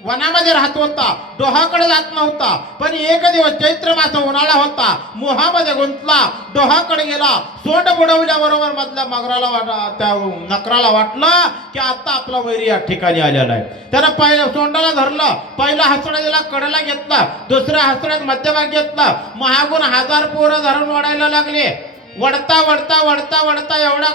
वनामध्ये राहत होता, डोहाकडे जात नव्हता, पण एक दिवस चैत्र मास उन्हाळा होता, मोहामध्ये गुंतला, डोहाकडे गेला. सोंड बुडवल्याबरोबर मधल्या मगराला त्या नकराला वाटलं की आता आपला वैरी या ठिकाणी आलेला आहे. त्यानं पहिल्या सोंडाला धरलं, पहिला हसडा दिला, कडेला घेतला, दुसऱ्या हसड्यात मध्यभाग घेतला, महागून 1000 पोरं धरून वडायला लागले. वडता वडता वडता वडता एवढा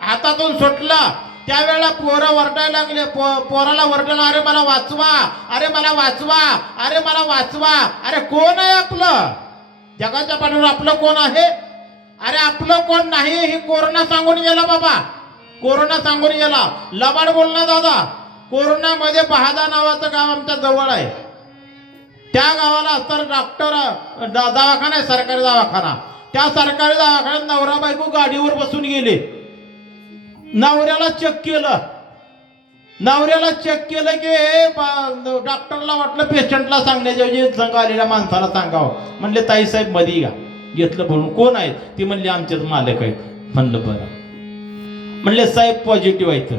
हातातून सुटला. त्यावेळेला पोरं वरडायला लागले. पोराला वरडलं, अरे मला वाचवा, अरे मला वाचवा, अरे मला वाचवा. अरे कोण आहे आपलं? जगाच्या पाठीवर आपलं कोण आहे? अरे आपलं कोण नाही, ही कोरोना सांगून गेला बाबा, कोरोना सांगून गेला. लबाड बोलना दादा. कोरोनामध्ये बहादा नावाचं गाव आमच्या जवळ आहे. त्या गावाला तर डॉक्टर दवाखाना आहे, सरकारी दवाखाना. त्या सरकारी दवाखान्यात नवरा बायको गाडीवर बसून गेले. नवऱ्याला चेक केलं, नवऱ्याला चेक केलं की डॉक्टरला वाटलं पेशंटला सांगण्याच्या संघ आलेल्या माणसाला सांगावं. म्हणले ताईसाहेब मध्ये घ्या. घेतलं बोलून, कोण आहेत? ती म्हणली आमचेच मालक आहेत. म्हणलं बरं. म्हणले साहेब पॉझिटिव्ह आहेत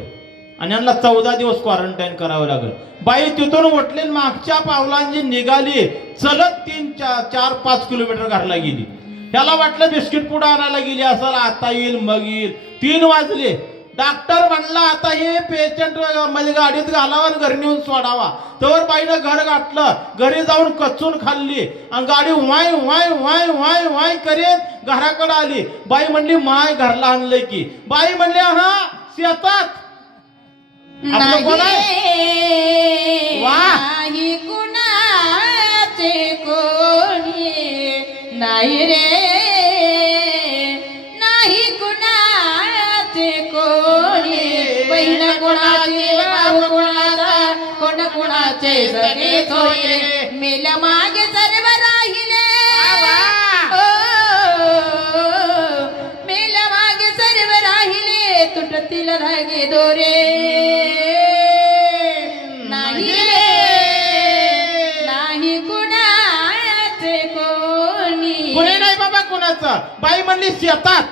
आणि यांना 14 दिवस क्वारंटाईन करावं लागेल. बाई तिथून उठली मागच्या पावलांची निघाली चलत 3-4-5 किलोमीटर घरला गेली. त्याला वाटलं बिस्किट पुडा आणायला गेली असेल, आता येईल मग येईल. 3 वाजले. डॉक्टर म्हणला आता हे पेशंट म्हणजे गाडीत घालावा आणि घरी नेऊन सोडावा. तर बाईनं घर गाठलं, घरी जाऊन कचून खाल्ली आणि गाडी Y Y Y Y Y करीत घराकडे आली. बाई म्हणली माय घरला आणलंय की. बाई म्हणली हा शेतात. आपलं कोण आहे? वाह! नाही कुणाचे कोणी नाही रे, नाही कुणाचे कोणी. बहीण कुणाची, भाऊ कुणाचा, कोण कुणाचे सगळे थोडे. मेल्या मागे सर्व राहिले, मेल्या मागे सर्व राहिले. तुटतील धागे दोरे नाही रे, नाही कुणाचे कोणी. कोणी नाही बाबा कुणाचं. बाई म्हणली शेतात.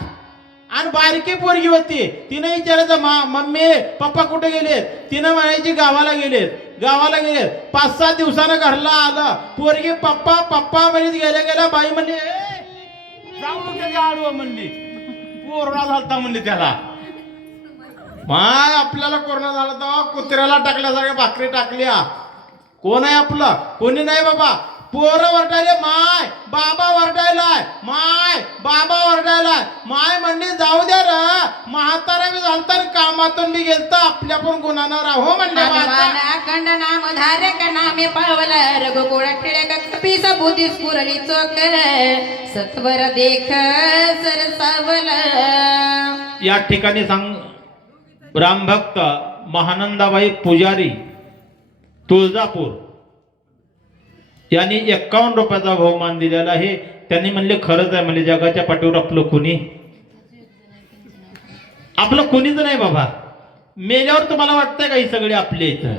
आणि बारकी पोरगी होती. तिने विचारायचं मम्मी पप्पा कुठे गेलेत? तिनं म्हणायची गावाला गेलेत, गावाला गेलेत. 5-6 दिवसानं घरला आलं. पोरगी पप्पा पप्पा म्हणत गेल्या गेल्या. बाई म्हणली जाऊ नको आडवं म्हणली. कोरोना झालता म्हणली त्याला. माय आपल्याला कोरोना झाला तर कुत्र्याला टाकल्यासारख्या भाकरी टाकल्या. कोण आहे आपलं? कोणी नाही बाबा. पोरं वरडायले माय बाबा वरडायलाय, माय बाबा वरडायलाय. माय म्हणली जाऊ द्या र, म्हातारा बी झालता कामातून बी गेलता, आपल्या पण गुन्हानं राहो म्हणले. अखंड नाम धारक नामे पावला, रघुकुळ टिळक कपी सबुती स्फुरली चोख, सत्वर देख सरसावला. या ठिकाणी सांग रामभक्त महानंदाबाई पुजारी तुळजापूर यांनी 51 रुपयाचा बहुमान दिलेला आहे. त्यांनी म्हणले खरंच आहे म्हणजे जगाच्या पाठीवर आपलं कुणीच नाही बाबा. मेल्यावर तुम्हाला वाटतंय का ही सगळे आपले इथं?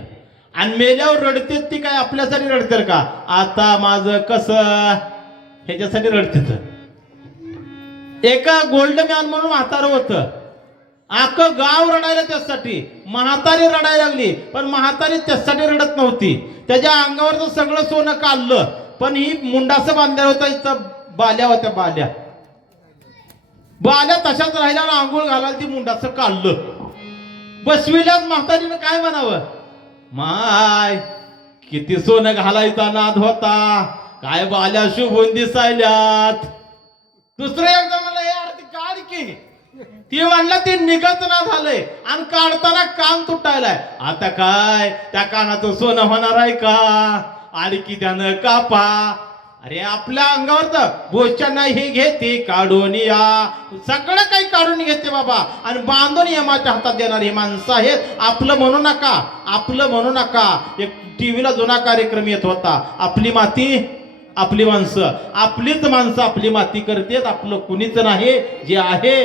आणि मेल्यावर रडतेत ती काय आपल्यासाठी रडतात का? आता माझं कसं ह्याच्यासाठी रडतेत. एका गोल्ड मॅन म्हणून म्हातारं होतं, अख्खं गाव रडायला त्यासाठी. म्हातारी रडायला लागली, पण म्हातारी त्यासाठी रडत नव्हती. त्याच्या अंगावरचं सगळं सोनं काढलं, पण ही मुंडासं बांधलेलं होतं. इथं बाल्या होत्या, बाल्या बाल्या तशाच राहिल्या. आंघोळ घालायला ती मुंडासं काढलं. बसविल्याच म्हातारीनं काय म्हणावं? माय किती सोनं घालायचा नाद होता, काय बाल्या शुभून दिसायल्यात. दुसरं एकदा मला यार ती काढ की. ती म्हणलं ती निघत ना झालंय आणि काढताना कान तुटायलाय. आता काय त्या कानाचं सोनं होणार आहे का? आणखी त्यानं कापा. अरे आपल्या अंगावर बोच्या हे घेते काढून या, सगळं काही काढून घेते बाबा आणि बांधून यमाच्या हातात देणारी माणसं आहेत. आपलं म्हणू नका, आपलं म्हणू नका. एक टीव्हीला जुना कार्यक्रम येत होता, आपली माती आपली माणसं. आपलीच माणसं आपली माती करतेत, आपलं कुणीच नाही. जे आहे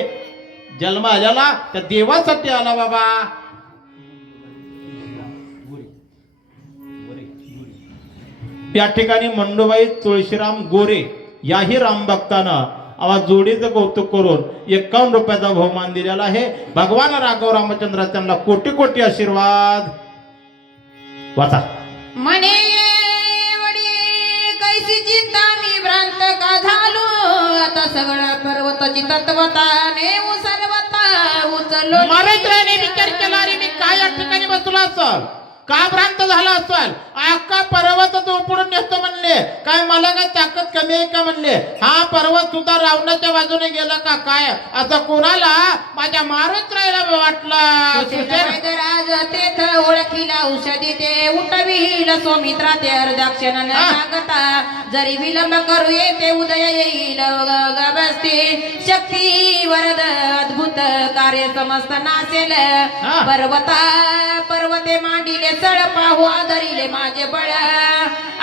जन्म आल्याला त्या देवासाठी आला बाबा. त्या ठिकाणी मंडूबाई तुळशीराम गोरे याही रामभक्तानं आवाज जोडीचं कौतुक करून 51 रुपयाचा बहुमान दिलेला आहे. भगवान राघव रामचंद्र त्यांना कोटी कोटी आशीर्वाद. वाचा. म्हणे वडी कैसी चिंता मी भ्रांत का झालो, आता सगळा पर्वताची तत्वताने सर्वता उचलो. मरेंद्राने विचार केला रे मी काय या ठिकाणी बसलो असल, का भ्रांत झाला असेल. अख्खा पर्वत उपडून नेतो म्हणले. काय मला काय ताकद कमी आहे का म्हणले. हा पर्वत सुद्धा रावणाच्या बाजूने गेला का काय आता कोणाला माझ्या मारूच राहिला वाटलं. राज तेथ ओळखीला औषधी ते उठविल सौमित्रा ते अर्धाक्षण सांगता, जरी विलंब करू येते उदय येईल गबस्ती शक्ती वरद अद्भुत कार्य समस्त नासेल. पर्वते मांडिले सळ पाहू आदरिले माझे बळ,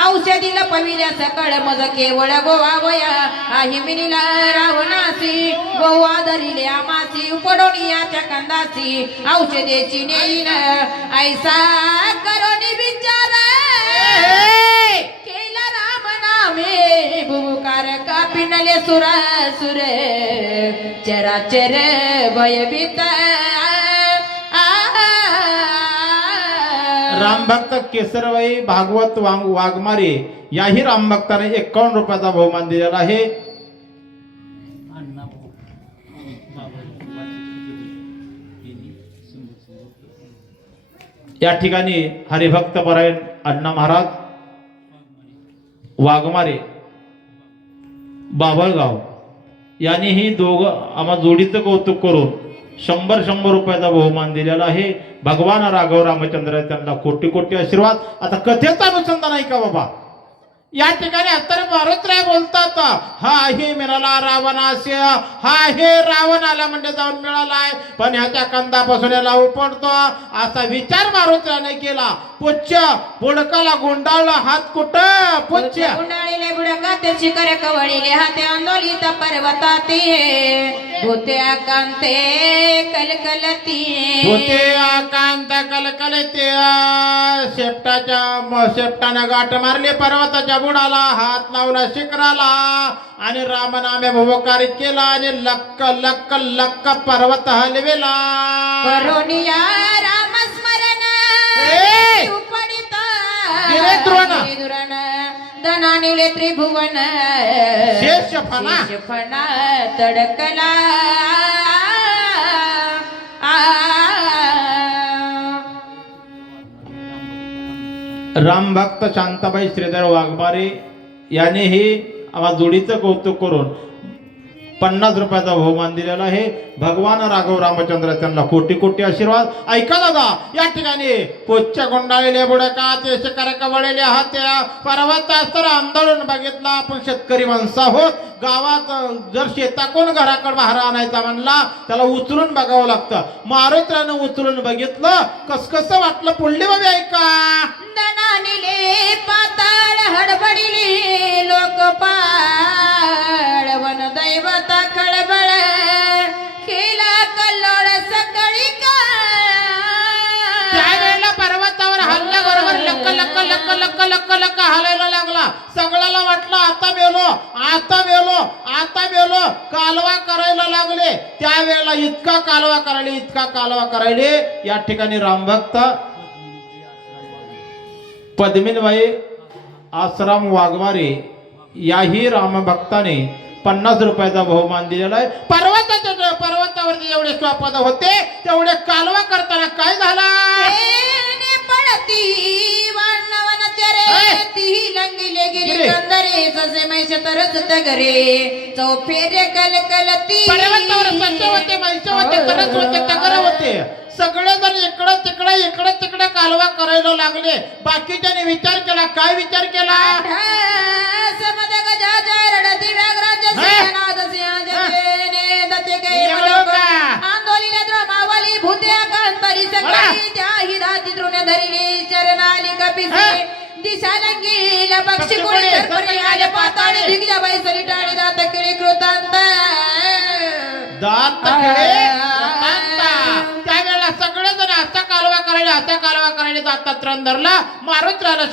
औषधीला पविल्या सकळ मज केवळ गोवावया. आही मिनिला रावणासी गोऊ आदरिले आमासी, उपडोनियाच्या कंदासी औषधेची नेईन ऐसा करोनी विचार केला राम नामे भूकार कापिनले सुरा सुर चराचर भयभीत रामभक्त केसरबाई भागवत वाघमारे याही रामभक्ताने 51 रुपयाचा बहुमान दिलेला आहे. या ठिकाणी हरिभक्त परायण अण्णा महाराज वाघमारे बाबळगाव यांनीही दोघं आम्हा जोडीचं कौतुक करून 100 रुपयाचा बहुमान दिलेला आहे. भगवान राघव रामचंद्र त्यांना कोटी कोटी आशीर्वाद. आता कथेचा अनुसंधान आहे का बाबा? या ठिकाणी तर मारुतराय बोलतात, हा हे मिळाला रावणास्य, हा हे रावण आला म्हणजे जाऊन मिळालाय, पण ह्याच्या कंदापासून याला उपडतो असा विचार मारुतराने केला. पुच्छ बुडकाला गुंडाळला, हात कुठं पुच्छ गुंडाळीले बुडका ते शिखर कवळीले हाते आंदोलित पर्वताती भूते आकांते कलकलती होते आकांत कलकलते. शेपटानं गाठ मारली पर्वताच्या बुडाला, हात लावला शिखराला आणि रामनामे भवकार केला आणि लक्क लक्क लक्क पर्वत हलविला. करोनिया रामस्मरण धनानिले त्रिभुवन शेषफणा फणा तडकला रामभक्त शांताबाई श्रीधर वाघमारे यांनीही आम्हा जोडीचं कौतुक करून 50 रुपयाचा बहुमान दिलेला आहे. भगवान राघव रामचंद्र त्यांना कोटी कोटी आशीर्वाद. ऐका दादा, या ठिकाणी पोच्च गुंडाळलेले बुडका ते शिखर कवळलेले हात्या पर्वत तर आंदोलन बघितला. आपण शेतकरी माणसं आहोत. गावात जर शेताकडून घराकडे बाहेर आणायचा म्हणला त्याला उचलून बघावं लागतं. मारुत्रानं उचलून बघितलं, कसं वाटलं पुढली बाबी ऐका. दनानिले पाताळ हडबडिले लोकपाळ वन दैवता खळबळ केला कल्लोळ सकळी का. त्यावेळेला पर्वतावर हल्ल्याबरोबर लक्क लक्क लक्क लक्क लक्क लक्क हलायला लागला. सगळ्याला वाटलं आता मेलो आता मेलो आता मेलो. कालवा करायला लागले. त्यावेळेला इतका कालवा करायले. या ठिकाणी रामभक्त पद्मिनीबाई आश्रम वाघमारे याही रामभक्ताने 50 रुपयाचा बहुमान दिलेला आहे. पर्वतावरती जेवढे स्वापद होते तेवढे कालवा करताना काय झाला. पडती वाणवन चरे ती लंगिले गिरी कंदरे ससे मैश तरस तगरे चौफेरे कलकलती. पर्वतावर ससे होते, मैस होते, तरस होते, तगर होते. सगळे जण इकडं तिकडे कालवा करायला लागले. बाकीच्याने विचार केला. काय विचार केला. आंदोलिले भूत्या कांतरी सकाळी त्याही धाती तृण धरिले चरणाली कपिसे दिशालंगीला पक्षी कोळी सरपणी आले पाताळे भिगजा बाई सरिटाळे दात किळे कृतांत त्यावेळेला सगळेजण असा कालवा करायला जातात. त्रंदरला मारुत्राला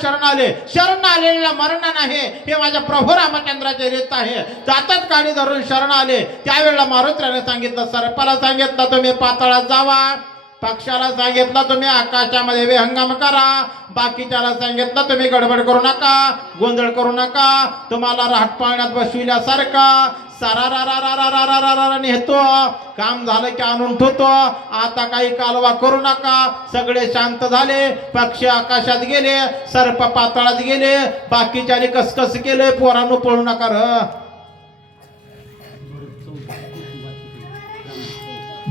शरण आलेला मरण नाही हे माझ्या प्रभू रामचंद्राचे रीत आहे. जातात काळी धरून शरण आले. त्यावेळेला मारुत्राने सांगितलं, सर्पाला सांगितलं तुम्ही पाताळात जावा, पक्षाला सांगितलं तुम्ही आकाशामध्ये विहंगम करा, बाकीच्याला सांगितलं तुम्ही गडबड करू नका, गोंधळ करू नका, तुम्हाला राहट पाण्यात बसविल्यासारखा सारा नेतो. काम झालं की आणून ठेवतो. आता काही कालवा करू नका. सगळे शांत झाले. पक्षी आकाशात गेले, सर्प पाताळात गेले. बाकीच्याने कसकस केले, पोरांनो पळू नका र.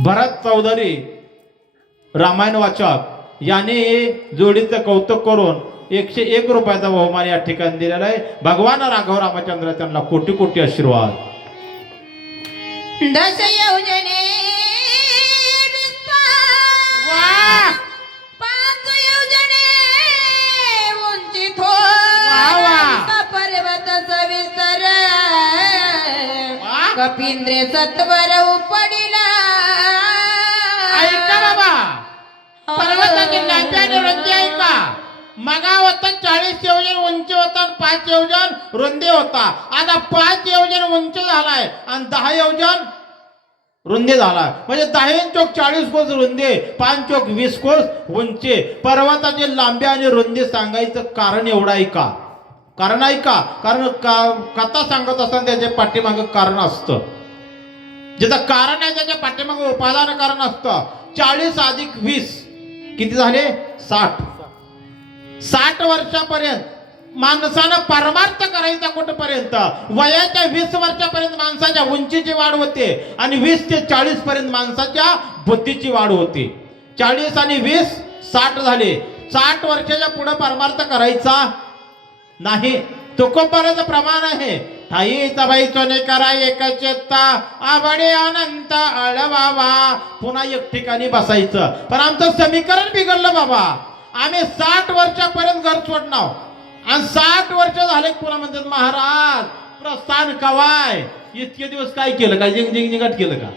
भरत चौधरी रामायण वाचक यांनी जोडीचं कौतुक करून 101 रुपयाचा बहुमान या ठिकाणी दिलेला आहे. भगवान राघव रामचंद्र त्यांना कोटी कोटी आशीर्वाद. दश योजने वाह! 5 योजने उंचीत पर्वत सविस्तर वाह! कपिंद्रे सत्वर उपडिला. ऐका बाबा, पर्वताची लांबी आणि रुंदी ऐका. मगा होता 40 योजन उंची होता, 5 योजन रुंदी होता. आता 5 योजन उंची झालाय आणि 10 योजन रुंदी झाला म्हणजे 10 चोक 40 कोस रुंदी, 5 चोक 20 कोस उंची. पर्वताची लांबी आणि रुंदी सांगायचं कारण एवढं आहे का? कारण आहे का? कारण कथा सांगत असताना त्याच्या पाठीमागं कारण असतं. ज्याचं कारण आहे त्याच्या पाठीमागं उपादान कारण असतं. 40 अधिक 20 किती झाले? 60. 60 वर्षापर्यंत माणसानं परमार्थ करायचा कुठपर्यंत? वयाच्या 20 वर्षापर्यंत माणसाच्या उंचीची वाढ होते आणि 20 ते 40 पर्यंत माणसाच्या बुद्धीची वाढ होते. 40 आणि 20 60 झाले. 60 वर्षाच्या पुढे परमार्थ करायचा नाही. तुकोबराचं प्रमाण आहे. ठाई तबाई चोने करा एक चेता आवडे अनंत अळवावा. पुन्हा एक ठिकाणी बसायचं. पण आमचं समीकरण बिघडलं बाबा. आम्ही 60 वर्षापर्यंत घर सोडणार आणि 60 वर्ष झाले पुन्हा म्हणतात महाराज प्रस्थान कवाय. इतके दिवस काय केलं? काय जिंग जिंग जिंगाट केलं का?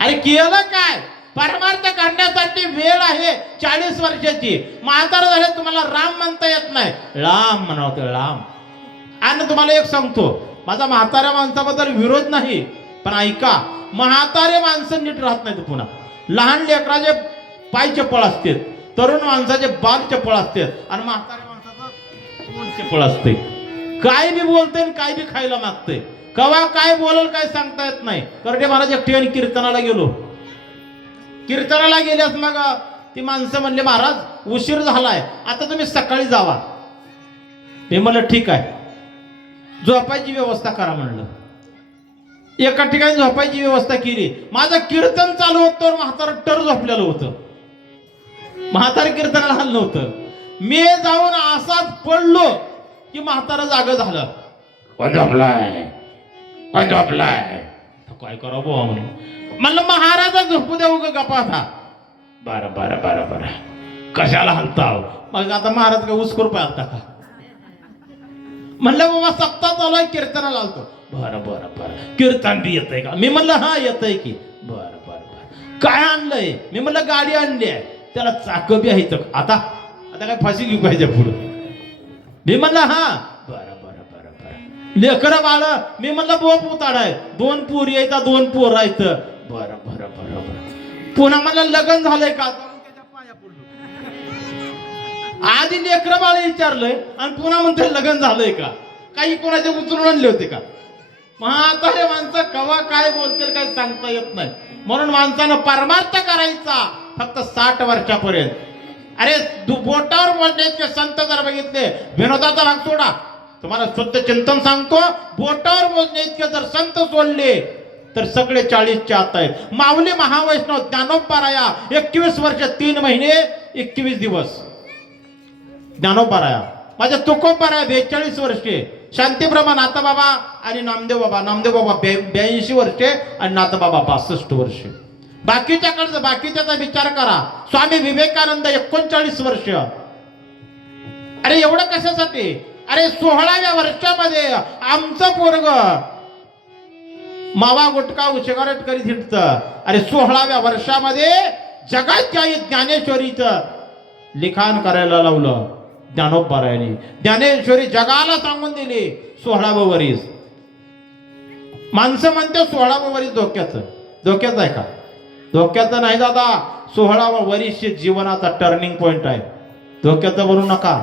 अरे केलं काय? परमार्थ करण्यासाठी वेळ आहे 40 वर्षाची. म्हातारा झाले तुम्हाला राम म्हणता येत नाही, राम म्हणावं राम. आणि तुम्हाला एक सांगतो, माझा म्हाताऱ्या माणसाबद्दल विरोध नाही, पण ऐका, म्हातारे माणसं नीट राहत नाहीत. पुन्हा लहान लेकराचे पाय चप्पळ असते, तरुण माणसाचे बाल चप्पळ असते आणि म्हाताऱ्या माणसाचं तोंड चप्पळ असते. काय बी बोलते आणि काय बी खायला मागते. कवा काय बोलल काय सांगता येत नाही. करडे महाराज एक ठिकाणी कीर्तनाला गेलो. कीर्तनाला गेल्यास मग ती माणसं म्हणले महाराज उशीर झालाय, आता तुम्ही सकाळी जावा. मी म्हणलं ठीक आहे, झोपायची व्यवस्था करा म्हणलं. एका ठिकाणी झोपायची व्यवस्था केली. माझं कीर्तन चालू होतं, म्हातारं टर झोपलेलं होतं. म्हातारं कीर्तनाला हल्लं नव्हतं. मी जाऊन असाच पडलो की म्हातारं जागं झालं. झोपलाय काय करा बुवा म्हणून म्हणलं महाराजा झोपू द्या उग गप्पा था. बरं बरं बरं बरं कशाला हलताव? मग आता महाराज काय उसकोर पाहता का? म्हणलं बाबा सप्ताह चालू आहे, कीर्तनाला आलतो. बरं बरं बरं कीर्तन बी येतंय का? मी म्हणलं हा येतंय की. बरं बरं बरं काय आणलंय? मी म्हणलं गाडी आणली आहे, त्याला चाक बी आहे. आता आता काय फाशी घेऊ पाहिजे पुढं? मी म्हणलं हा. बरं बरं बरं बरं लेकरं बाळ. मी म्हणलं बोप उताडाय, 2 पोरी आहेत, 2 पोर आहेत. बरं बरं बरं बरं पुन्हा मला लग्न झालंय का? त्याच्या पाया पडलो. आधी लेकरं बाळ विचारलंय आणि पुन्हा म्हणते लग्न झालंय का? काही कोणाचे उचलून आणले होते का? म्हातारे माणसं कवा काय बोलतील काय सांगता येत नाही. म्हणून माणसानं परमार्थ करायचा फक्त 60 वर्षापर्यंत. अरे बोटावर बोलण्याचे संत जर बघितले, विनोदाचा भाग सोडा, तुम्हाला शुद्ध चिंतन सांगतो, बोटावर मोजणे इतके जर संत सोडले तर सगळे 40च्या आत आहेत. माऊली महावैष्णव ज्ञानोबाराया 21 वर्ष 3 महिने 21 दिवस. ज्ञानोबाराया माझ्या तुकोबाराया 42 वर्षे. शांतीब्रह्मा नाथबाबा आणि नामदेव बाबा 82 वर्षे आणि नाथबाबा 62 वर्षे. बाकीच्याचा विचार करा. स्वामी विवेकानंद 39 वर्ष. अरे एवढं कशासाठी? अरे 16व्या वर्षामध्ये आमचं पोरग मावा गुटखा सिगारेट करीत हिंडतं. अरे 16व्या वर्षामध्ये जगाच्या ज्ञानेश्वरीचं लिखाण करायला लावलं ज्ञानोबारायांनी. ज्ञानेश्वरी जगाला सांगून दिली 16वं वरीस. माणसं म्हणते 16वं वरीस धोक्याचं आहे का? धोक्याचं नाही दादा. 16वं वरीस जीवनाचा टर्निंग पॉइंट आहे. धोक्याचं बोलू नका.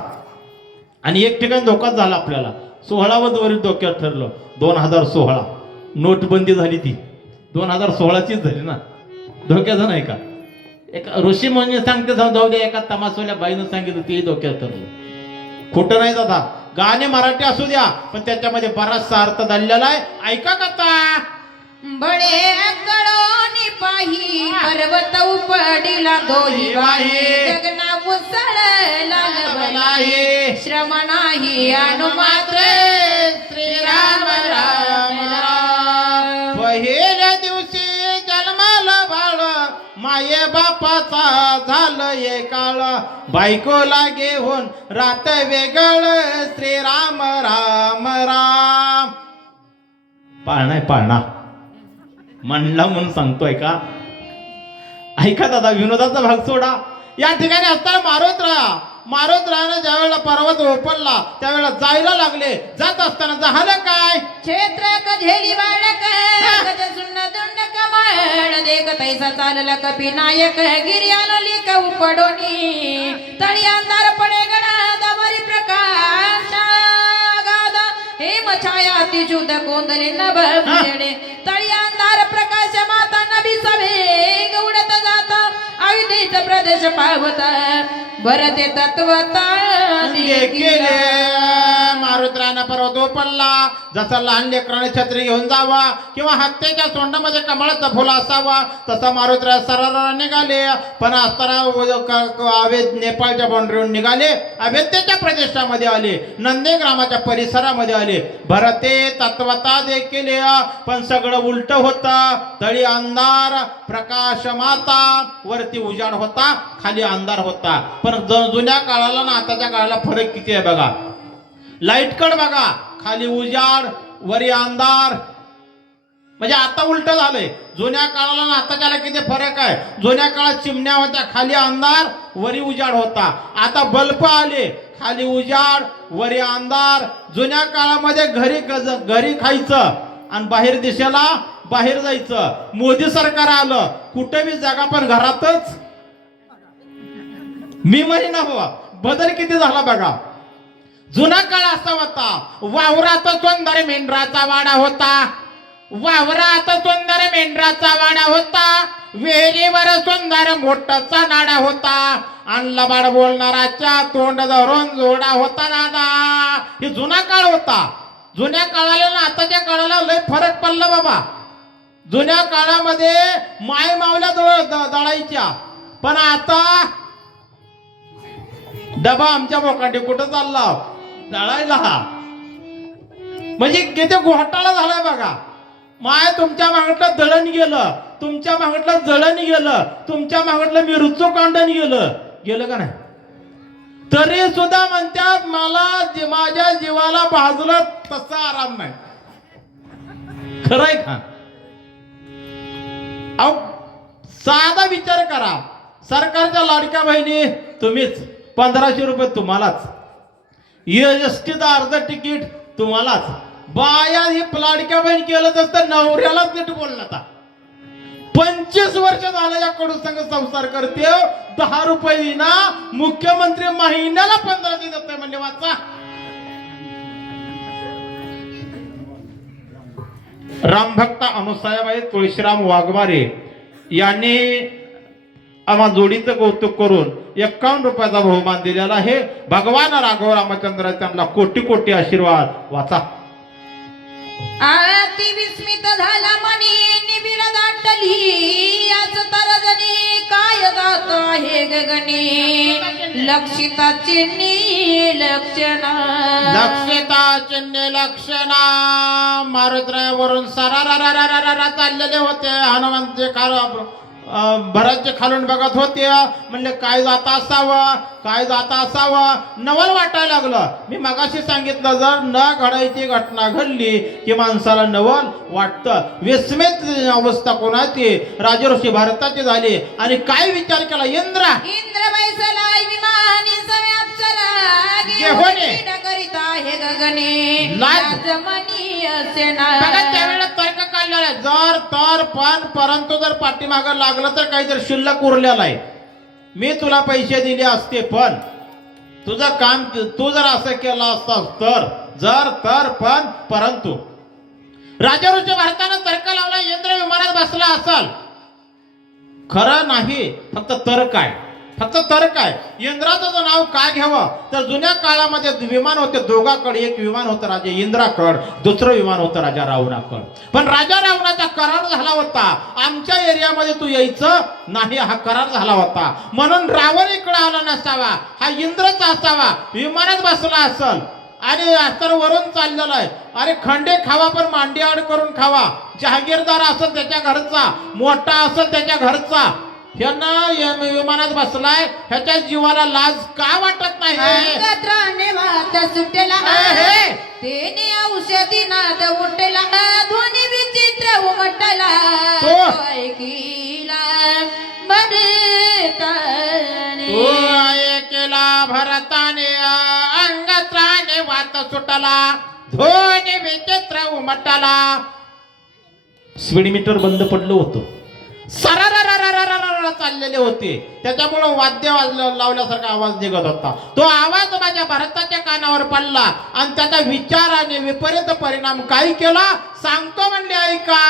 आणि एक ठिकाणी धोकाच झाला आपल्याला. 16वं वरीस धोक्यात ठरलं 2016. नोटबंदी झाली, ती 2016चीच झाली ना. धोक्याचं नाही का? एक ऋषी म्हणजे सांगते जाऊ दे, एका तमासवाल्या बाईनं सांगितलं तेही धोक्यात ठरलं. खोटं नाही दादा. गाणे मराठी असू द्या पण त्याच्यामध्ये बराचसा अर्थ दडलेला आहे. ऐका कथा. बळे कळोनी पाही पर्वत उपडिला दोही वाही. गगना मुसळ लागलाही श्रम नाही अनुमात्र श्रीराम राम राम. पहिल्या दिवशी जन्माला बाळ माये बापाचा झालं काळ. बायकोला घेऊन रात वेगळ श्रीराम राम राम. पाळणा म्हणला म्हणून सांगतोय का? ऐका दादा, विनोदाचा भाग सोडा. या ठिकाणी असताना मारत राहणं ज्या वेळेला पर्वत ओपडला त्यावेळेला जायला लागले. जात असताना झालं काय? क्षेत्र कझेली बाळक गज सुन्न दुंड कमा चालला कपी नायक गिरी आलोली का उपडोनी तळी अंधार पडे गणा दावरी प्रकाश गादा हेम छाया अतिशुद्ध कोंदले नभ फुलेडे तळी अंधार प्रकाश माता नबी सभे गवडत जाता आयुधीचा प्रदेश पावता भरते तत्वता गेले मारुद्रानं पर्वत उपडला जसा लहान लेकराने छत्री घेऊन जावा किंवा हत्तीच्या सोंडामध्ये कमळाचं फुल असावा तसा मारुद्रा सरळ निघाले पण असताना अवेद नेपाळच्या बाउंड्रीवर निघाले अवेद्याच्या प्रदेशामध्ये आले नंदीग्रामाच्या परिसरामध्ये आले भरते तत्वता देखील पण सगळं उलट होतं तळी अंधार प्रकाश माता वरती उजाड होता खाली अंधार होता पण जुन्या काळाला ना आताच्या काळाला फरक किती आहे बघा लाईट कड बघा खाली उजाड वरी अंधार म्हणजे आता उलट झालंय जुन्या काळाला ना आताच्याला किती फरक आहे जुन्या काळात चिमण्या होत्या खाली अंधार वरी उजाड होता आता बल्ब आले खाली उजाड वरी अंधार जुन्या काळामध्ये घरी खायचं आणि बाहेर देशाला बाहेर जायचं मोदी सरकार आलं कुठे बी जागा पण घरातच मी म्हणीन हो बदल किती झाला बघा जुना काळ असा होता वावरात सुंदर मेंढराचा वाडा होता वावरात सुंदर मेंढराचा वाडा होता विहिरीवर सुंदर मोठाचा नाडा होता आणि लबाड बोलणाराच्या तोंड धरून जोडा होता दादा हे जुना काळ होता जुन्या काळाला ना आताच्या काळाला लय फरक पडला बाबा जुन्या काळामध्ये माय मावल्या दळायच्या पण आता डबा आमच्या बोकांडी कुठं चालला दळायला म्हणजे किती घोटाळा झालाय बघा माय तुमच्या मागटलं दळण गेलं तुमच्या मागटलं जळण गेलं तुमच्या मागटलं मिरचो कांडण गेलं का नाही तरी सुद्धा म्हणतात मला माझ्या जीवाला भाजलं तसा आराम नाही खरंय का अहो साधा विचार करा सरकारच्या लाडक्या बहिणी तुम्हीच 1500 रुपये तुम्हालाच एसटीचं अर्ध तिकीट तुम्हालाच बाया ही लाडक्या बहीण केलं तर नवऱ्यालाच नीट बोलला आता 25 वर्ष झालं या कडू संघ संसार करते 10 रुपये ना मुख्यमंत्री महिन्याला 1500 देतोय म्हणजे वाचा रामभक्त अनुसायाबाई तुळशीराम वाघमारे यांनी आम्हा जोडीचं कौतुक करून 51 रुपयाचा बहुमान दिलेला आहे भगवान राघव रामचंद्र त्यांना कोटी कोटी आशीर्वाद वाचा आरती विस्मित झाला मनी निबिड दाटली याच तरजनी काय जात आहे गगनी लक्षिता चिन्नी लक्षणा मारुद्रावरून सरारा चाललेले होते हनुमंत भरतचे खालून बघत होते म्हणले काय जाता असावं नवल वाटायला लागलं मी मगाशी सांगितलं जर न घडायची घटना घडली की माणसाला नवल वाटतं विस्मित अवस्था कोणाची राजऋषी भारताची झाली आणि काय विचार केला इंद्र बैसला विमानी करीत आहे गगने लाजमनी असे ना त्यावेळेला तर्क काढलेला जर तर पण परंतु जर पाठीमागं लागलं तर काहीतरी शिल्लक उरलेला आहे मी तुला पैसे दिले असते पण तुझं काम तू जर असं केलं असतास तर जर तर पण परंतु राजऋषी भारतानं तर्क लावला इंद्र विमानात बसला असाल खरं नाही फक्त तर्क आहे इंद्राचं जर नाव काय घ्यावं तर जुन्या काळामध्ये विमान होते दोघाकडे एक विमान होतं राजा इंद्राकड दुसरं विमान होतं राजा रावणाकड पण राजा रावणाचा करार झाला होता आमच्या एरियामध्ये तू यायचं नाही हा करार झाला होता म्हणून रावण इकडे आला नसावा हा इंद्रच असावा विमानात बसला असल आणि अस्तर वरून चाललेला आहे अरे खंडे खावा पण मांडी आड करून खावा जहागीरदार असेल त्याच्या घरचा मोठा असेल त्याच्या घरचा ह्यांना विमानात बसलाय ह्याच्या जीवाला लाज का वाटत नाही वात सुटला तेने औषधी नाद उठला ध्वनी विचित्र उमटला ऐकिला भरताने अंगत्राने वात सुटला ध्वनी विचित्र उमटला स्पीड मीटर बंद पडलं होतं सरारा वारं चाललेले होते, त्याच्यामुळे वाद्य लावल्यासारखा आवाज निघत होता. तो आवाज माझ्या भरताच्या कानावर पडला आणि त्याचा विचाराने विपरीत परिणाम काय केला सांगतो म्हणले, ऐका.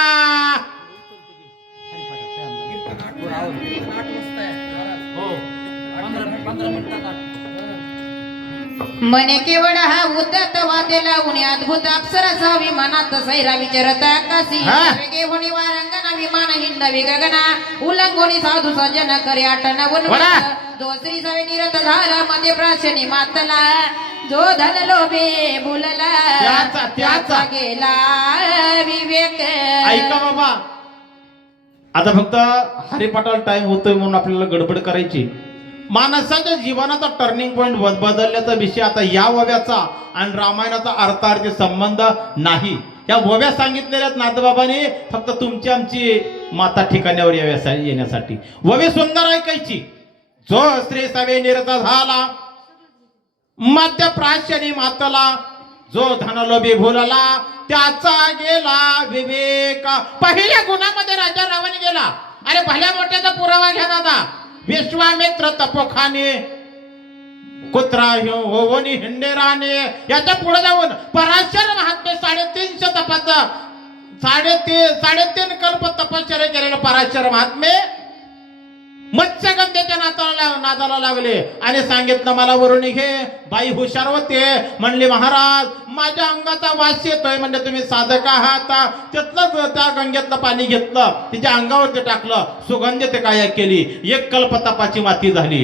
मने केवळ हा उद्धत वाद्य लावून अद्भुत अप्सरसा विमानात सैरा विचारत आकाशी वेगे होणी वारंगना विमान हिंडवी गगना उल्लंघोनी साधू सज्जन करे आटनावून जो श्री सवे निरत झाला मध्ये प्राशनी मातला जो धन लोभे बोलला त्याचा गेला विवेक. ऐका बाबा, आता फक्त हरिपाठाला टाइम होतोय म्हणून आपल्याला गडबड करायची. माणसाच्या जीवनाचा टर्निंग पॉइंट बदलण्याचा विषय आता या वव्याचा आणि रामायणाचा अर्थार्थी संबंध नाही. या वव्या सांगितलेल्या नाथबाबांनी फक्त तुमची आमची माता ठिकाण्यावर येण्यासाठी. ववी सुंदर ऐकायची. जो स्त्री सवे निरत झाला मध्य प्राशनी मातला जो धनलोभी भुलला त्याचा गेला विवेक. पहिल्या गुणामध्ये राजा रावण गेला. अरे भल्या मोठ्याचा पुरावा घ्या दादा. विश्वामित्र तपोखाने कुत्रा होवनी हिंडेराने याच्या पुढे जाऊन पराशर महात्मे 350 तपाचा 3.5 कल्प तपश्चर्या केलेले पराशर महात्मे मत्स्यगंधेच्या नादाला लागले आणि सांगितलं मला वरून घे. बाई हुशार होते, म्हणले महाराज माझ्या अंगाचा वास येतोय. म्हणजे तुम्ही साधक आहात. तिथलं त्या गंगेतलं पाणी घेतलं, तिच्या अंगावरती टाकलं, सुगंध ते काय केली, 1 कल्प तपाची माती झाली.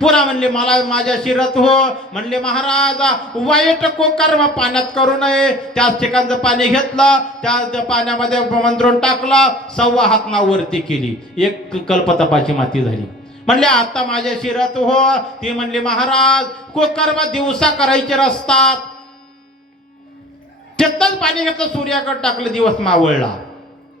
पुन्हा म्हणले मला माझ्या शिरत हो. म्हणले महाराज वाईट कुकर्म पाण्यात करू नये. त्याच ठिकाणचं पाणी घेतलं, त्या पाण्यामध्ये मंत्रून टाकलं, 1.25 हात नावरती केली, 1 कल्पतपाची माती झाली. म्हणले आता माझ्या शिरत हो. ती म्हणली महाराज कुकर्म दिवसा करायचे रस्तात. तिथंच पाणी घेतलं, सूर्याकडे टाकलं, दिवस मावळला,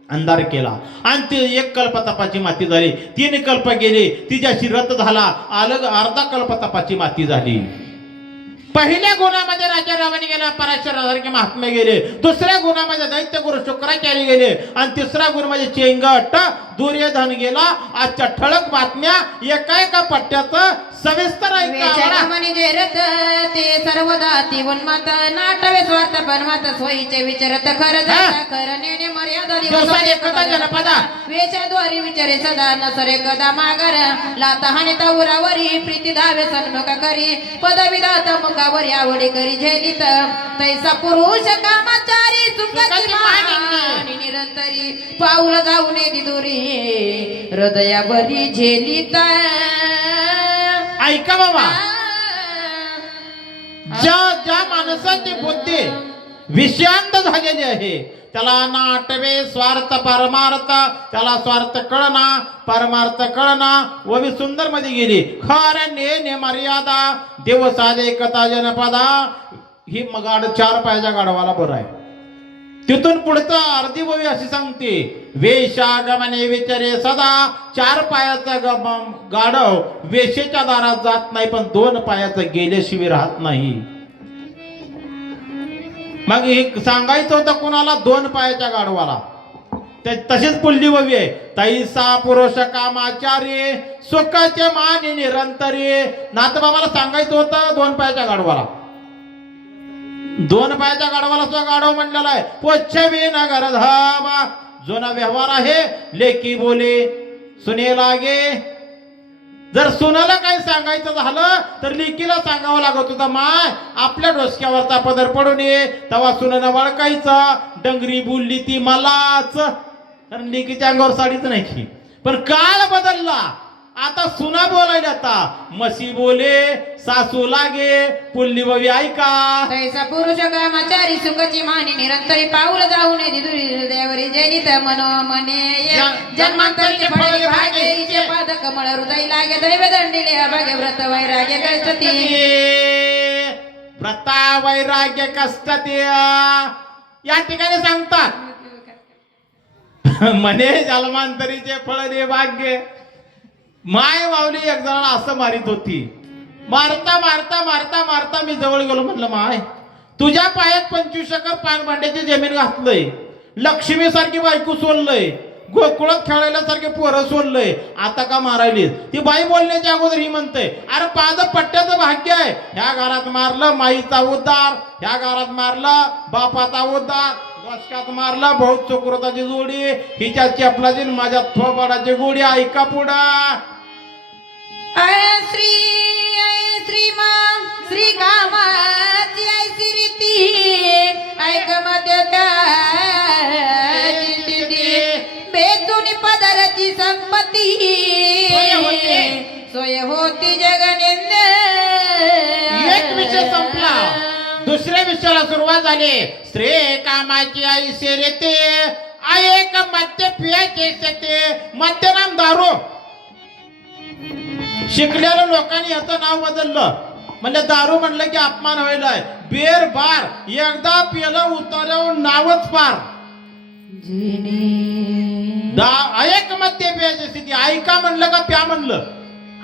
अंधार केला आणि ते 1 कल्पतपाची माती झाली. 3 कल्प गेले, तिच्याशी रथ झाला, अलग अर्धा कल्पतपाची माती झाली. पहिल्या गुणामध्ये राजा रावण गेला, पराशरासारखे महात्मे गेले. दुसऱ्या गुणामध्ये दैत्यगुरु शुक्राचार्य गेले आणि तिसरा गुण म्हणजे चेंगट दुर्योधन गेला. आजच्या ठळक बातम्या एका पट्ट्याचं सविस्तर जेरत ते सर्वदा ती उन्मात नाटवे स्वार्थ परमात सोयीचे विचारत खरने मर्यादा दिवसा जनपदा वेशाद्वारी विचारे सदा नसरे कदा मागर लाता हानी तवरावरी प्रीती धावे सन्मुख करी पदविदात मुखावरी आवडी करी झेलित तैसा पुरुष कामाचारी सुखाची मानी निरंतरी पाऊल जाऊ नये दुरी हृदयावरी झेलित. ऐका बाबा, ज्या माणसाची बुद्धी विषयांत झालेली आहे त्याला नाटवे स्वार्थ परमार्थ, त्याला स्वार्थ कळना परमार्थ कळना. ववी सुंदर मध्ये गेली. खरने मर्यादा देवसादे कथा जनपदा. ही गाड 4 पायाच्या गाडवाला बरं आहे. तिथून पुढचं अर्धी ववी अशी सांगते वेशागमने विचारे सदा. 4 पायाचं गाढव वेशेच्या दारात जात नाही, पण 2 पायाचं गेल्याशिवाय राहत नाही. मग हे सांगायचं होतं कुणाला? 2 पायाच्या गाढवाला. तशीच पुल्ली ववी आहे. तैसा पुरुष कामाचारी सुखाचे मानी निरंतरी. नाथबाबाला सांगायचं होतं 2 पायाच्या गाढवाला. 2 पायाच्या गाढवाला सुद्धा गाढव म्हणलेला आहे. पोच्छवी नगर धावा जुना व्यवहार आहे. लेकी बोले सुने लागे. जर सुनाला काही सांगायचं झालं तर लेकीला सांगावं लागत होतं. माय आपल्या डोसक्यावरचा पदर पडून ये. तेव्हा सुनेनं वळकायचं. डंगरी बोलली ती मलाच, कारण लेकीच्या अंगावर साडीच नाही. पण काळ बदलला. आता सुना बोलायला आता मसी बोले सासू लागे. पुल्ली ववी ऐका. तैसा पुरुष कामाचारी सुखाची मानी निरंतरी पाऊल जाऊ नये हृदयावरी जनित मनो मने जन्मांतरी फळे भागे इचे पाद कमळ हृदय लागे दैव दंडिले अभागे व्रत वैराग्य कष्टती. व्रता वैराग्य कष्टती या ठिकाणी सांगतात. म्हणे जन्मांतरीचे फळ रे भाग्य. माय माऊली एक जणाला असं मारित होती. मारता मारता मारता मारता मी जवळ गेलो. म्हणलं माय तुझ्या पायात 25 एकर पानभांड्याची जमीन घातलंय, लक्ष्मी सारखी बायको सोडलंय, गोकुळात खेळायला सारखे पोरं सोडलंय आता का मारायली ती बाई बोलण्याच्या अगोदर ही म्हणते अरे पाद पट्ट्याचं भाग्य आहे ह्या घरात मारलं माईचा उद्धार ह्या घरात मारलं बापाचा उद्धार दशकात मारला बहुत सुकृताची जोडी हिच्या चपलाची माझ्या थोबाडाची गोडी ऐका पुढा श्री मा श्री कामाची ऐसी रीती ऐक मध्ये बेचून पदराची संपत्ती सोय होती जगनिंद एक विषय संपला दुसऱ्या विषयाला सुरुवात झाली स्त्री कामाची आई सेरेते एक मद्य पियाचे ते मद्यनाम दारू शिकलेल्या लोकांनी याचं नाव बदललं म्हणजे दारू म्हणलं की अपमान व्हायलाय बेर बार एकदा पिलं उतरव नावच पार ऐक मद्य पियाची स्थिती ऐका म्हणलं का प्या म्हणलं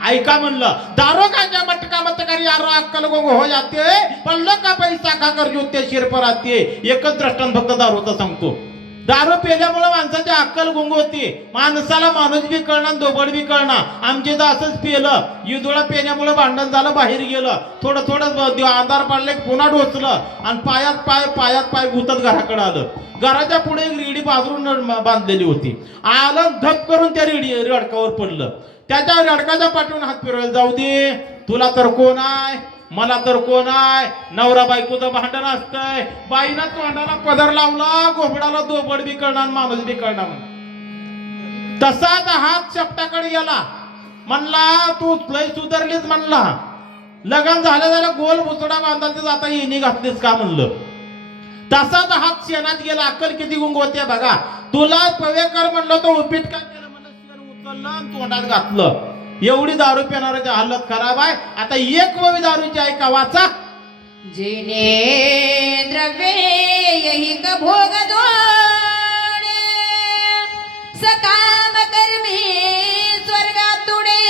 ऐका म्हणलं दारू का मटका मतकारी यारो अक्कल गोगो हो जाते पण का पैसा का कर जुते शिर पर आते एकच द्रष्टांत फक्त दारूचा सांगतो दारू पिल्यामुळे माणसाची अक्कल गुंग होती माणसाला माणूस बी कळणार दोबड बी कळणार आमचे तर असंच पिलं युदोळा पिण्यामुळे भांडण झालं बाहेर गेलं थोडं थोडं अंधार पडले पुन्हा डोचलं आणि पायात पाय गुतत घराकडे आलं घराच्या पुढे एक रेडी बाजरून बांधलेली होती आलं धप करून त्या रडकावर पडलं त्याच्या रडकाच्या पाठवून हात फिरवायला जाऊ दे तुला तर कोण आहे मला तर कोण आहे नवरा बायकोचं भांडण असतंय बाईनं तोंडाला पदर लावला गोबडाला दोबड बी कळणार माणूस बी कळणार तसाच हात शेपटाकडे गेला म्हणला तू लय सुधारलीच म्हणला लग्न झालं गोल बुचडा बांधायचं आता येणी घातलीस का म्हणलं तसाच हात शेणात गेला अक्कल किती गुंग होते बघा तुला पवेकर म्हणलं तो उपीट का केलं म्हणलं शेण उचललं आणि तोंडात घातलं एवढी दारू पिणाऱ्याची हालत खराब आहे आता एक ववी दारूची ऐका वाचा जिने द्रव्य यही का भोग जोडे सकाम कर्मी स्वर्गात तुडे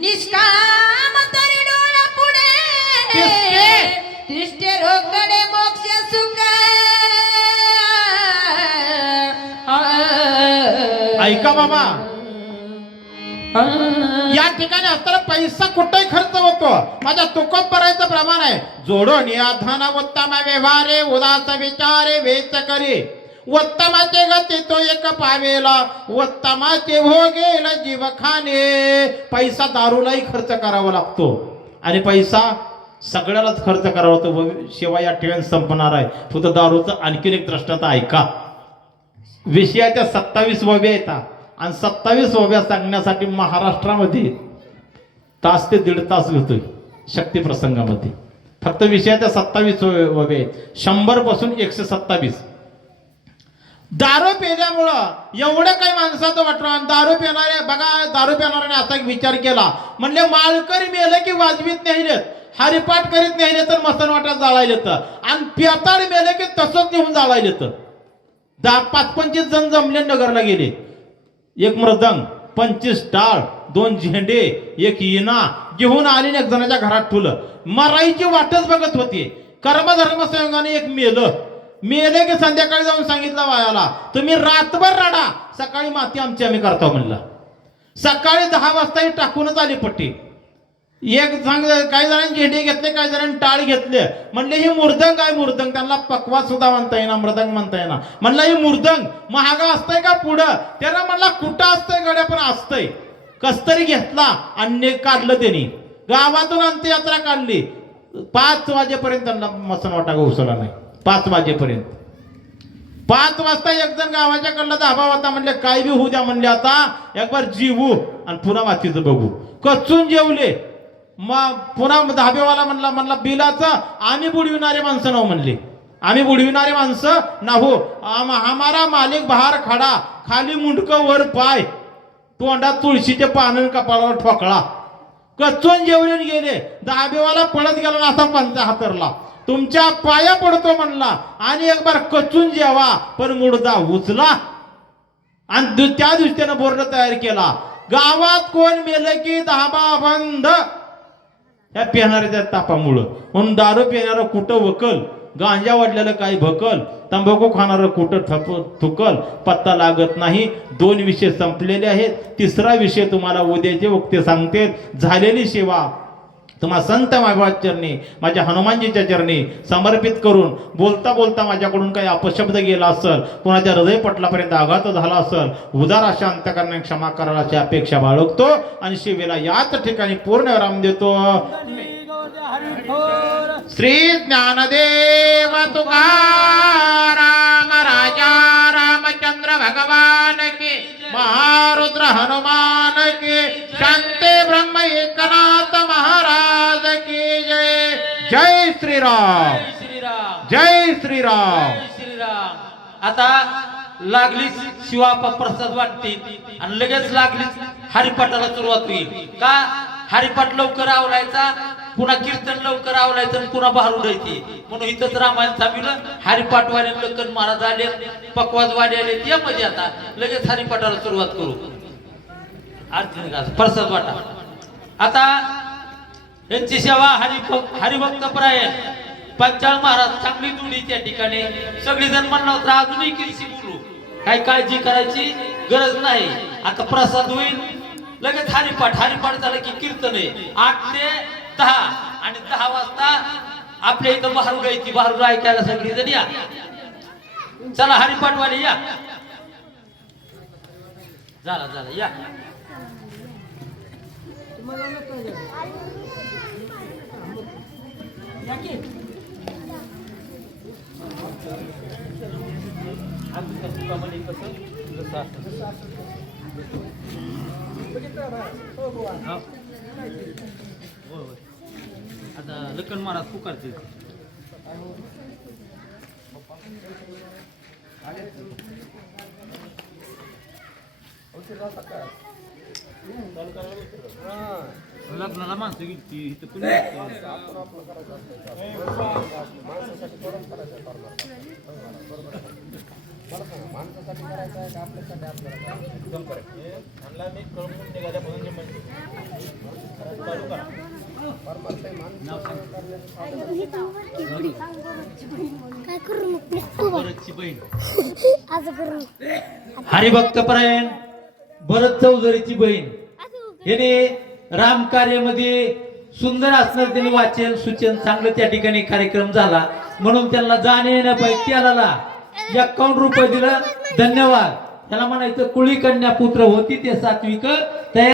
निष्काम तरी डोळा पुढे दृष्टी रोकडे मोक्ष सुख ऐका बाबा या ठिकाणी असताना पैसा कुठेही खर्च होतो माझ्या तुकोबरायचं प्रमाण आहे जोडून या धन उत्तम व्यवहारे उदास विचारे वेच करे उत्तमाचे गती तो एक पावेला उत्तमाचे भोगेल जीव खाणे पैसा दारूलाही खर्च करावा लागतो आणि पैसा सगळ्यालाच खर्च करावा लागतो शिवाय या ठिकाणी संपणार आहे फक्त दारूचं आणखीन एक दृष्टांत ऐका विषयाच्या 27 वव्या येतात आणि 27 वव्या सांगण्यासाठी महाराष्ट्रामध्ये तास ते 1.5 तास घेतोय शक्ती प्रसंगामध्ये फक्त विषयाच्या 27 वव्या आहेत 100 पासून 127 दारू पिल्यामुळं एवढं काही माणसाचं वाटलं दारू पिणारे बघा दारू पिणाऱ्याने असा एक विचार केला म्हणले मालकरी मेलं की वाजवीत नाहीलेत हरिपाठ करीत नाहीले तर मसन वाट्यात जाळायलेत आणि प्याताड मेले की तसंच नेऊन जाळायलेत 10-25 जण जमले नगरला गेले एक मृदंग 25 टाळ 2 झेंडे एक इना घेऊन आले एक जणाच्या घरात ठुलं मराईची वाटच बघत होती कर्मधर्म संयोगाने एक मेले की संध्याकाळी जाऊन सांगितलं वायाला तुम्ही रातभर रडा सकाळी माती आमची आम्ही करतो म्हणला सकाळी 10 वाजता टाकूनच आली पट्टी एक काही जणांनी झेंडे घेतले काही जणांनी टाळ घेतले म्हणले ही मृदंग आहे मृदंग त्यांना पकवा सुद्धा म्हणता येणार मृदंग म्हणता येणार म्हणला ही मृदंग महागा असतंय का पुढं त्याला म्हणला कुठं असतंय गड्या पण असतंय कस्तरी घेतला आणि काढलं त्यांनी गावातून अंत्ययात्रा काढली 5 वाजेपर्यंत त्यांना मसनवाटा घुसला नाही 5 वाजेपर्यंत 5 वाजता एक जण गावाच्या कडला धाबा होता म्हणले काय बी होऊ द्या म्हणले आता एक बार जीवू आणि पुन्हा मातीचं बघू कचून जेवले मग पुन्हा धाबेवाला म्हणला बिलाचं आम्ही बुडविणारे माणसं नाव म्हणले आम्ही बुडविणारे माणसं नाहो हमारा मालिक बाहेर खडा खाली मुंडकं वर पाय तोंडात तुळशीचे पानं कपाळावर ठोकळा कचून जेवून गेले धाबेवाला पळत गेला असा पंचा हातरला तुमच्या पाया पडतो म्हणला आणि एक बार कचून जेवा पण मुडदा उचला आणि त्या दिवशी त्यानं बोर्ड तयार केला गावात कोण मेलं की धाबा बंद या पिणाऱ्याच्या तापामुळं म्हणून दारू पिणारं कुठं वकल गांजा वाढलेलं काही भकल, तंबाखू खाणारं कुठं थुकल, पत्ता लागत नाही. 2 विषय संपलेले आहेत. 3रा विषय तुम्हाला उद्याचे वक्ते सांगते. झालेली सेवा तुम्हा संत माझ्या चरणी, माझ्या हनुमानजीच्या चरणी समर्पित करून बोलता बोलता माझ्याकडून काही अपशब्द गेला असेल, कोणाच्या हृदय पटलापर्यंत आघात झाला असेल, उदार अशा अंतकरणाने क्षमा करायला अशी अपेक्षा बाळगतो आणि शिवेला याच ठिकाणी पूर्ण विराम देतो. श्री ज्ञानदेव तुकाराम राजा रामचंद्र भगवान की, महारुद्र हनुमान की, शांती ब्रह्म एकनाथ महाराज की जय. जय श्रीराम, श्रीराम, जय श्रीराम. जय श्रीराम. आता लागली शिवा प्रसाद वाटते आणि लगेच लागली हरिपाठाला सुरुवात होईल. का हरिपाठ लवकर आवलायचा, पुन्हा कीर्तन लवकर आवलायचं आणि पुन्हा बाहेर उडायची. म्हणून इथंच रामायण थांबलं. हरिपाठवाले लक्कन महाराज आले, पकवाजवाले आले, त्यामध्ये आता लगेच हरिपाठाला सुरुवात करू. आरती प्रसाद वाटा. आता यांची सेवा हरिभक्तपरायण पंचाळ महाराज चांगली जोडी त्या ठिकाणी. सगळेजण म्हणलं होतं अजूनही किती बोलू, काही काळजी करायची गरज नाही. आता प्रसाद होईल, लगेच हरिपाठ झालं की कीर्तन आहे 8 ते 10 आणि 10 वाजता आपल्या इथं बाहेर गायची, बाहेर ऐकायला सगळी जण या. चला हरिपाठवाले या. झाला या. आता लक्कन महाराज पुकारते. लग्नाला माणसं गेली इथं कुणी हरिभक्तपरायण भरत चौधरीची बहीण याने राम कार्यामध्ये सुंदर असणार त्यांनी वाचन सूचन चांगलं त्या ठिकाणी कार्यक्रम झाला. म्हणून त्यांना जाणे येण्यापैकी त्याला 51 रुपये दिलं. धन्यवाद. त्याला म्हणायचं कुळी कन्या पुत्र होती ते सात्विक तयार.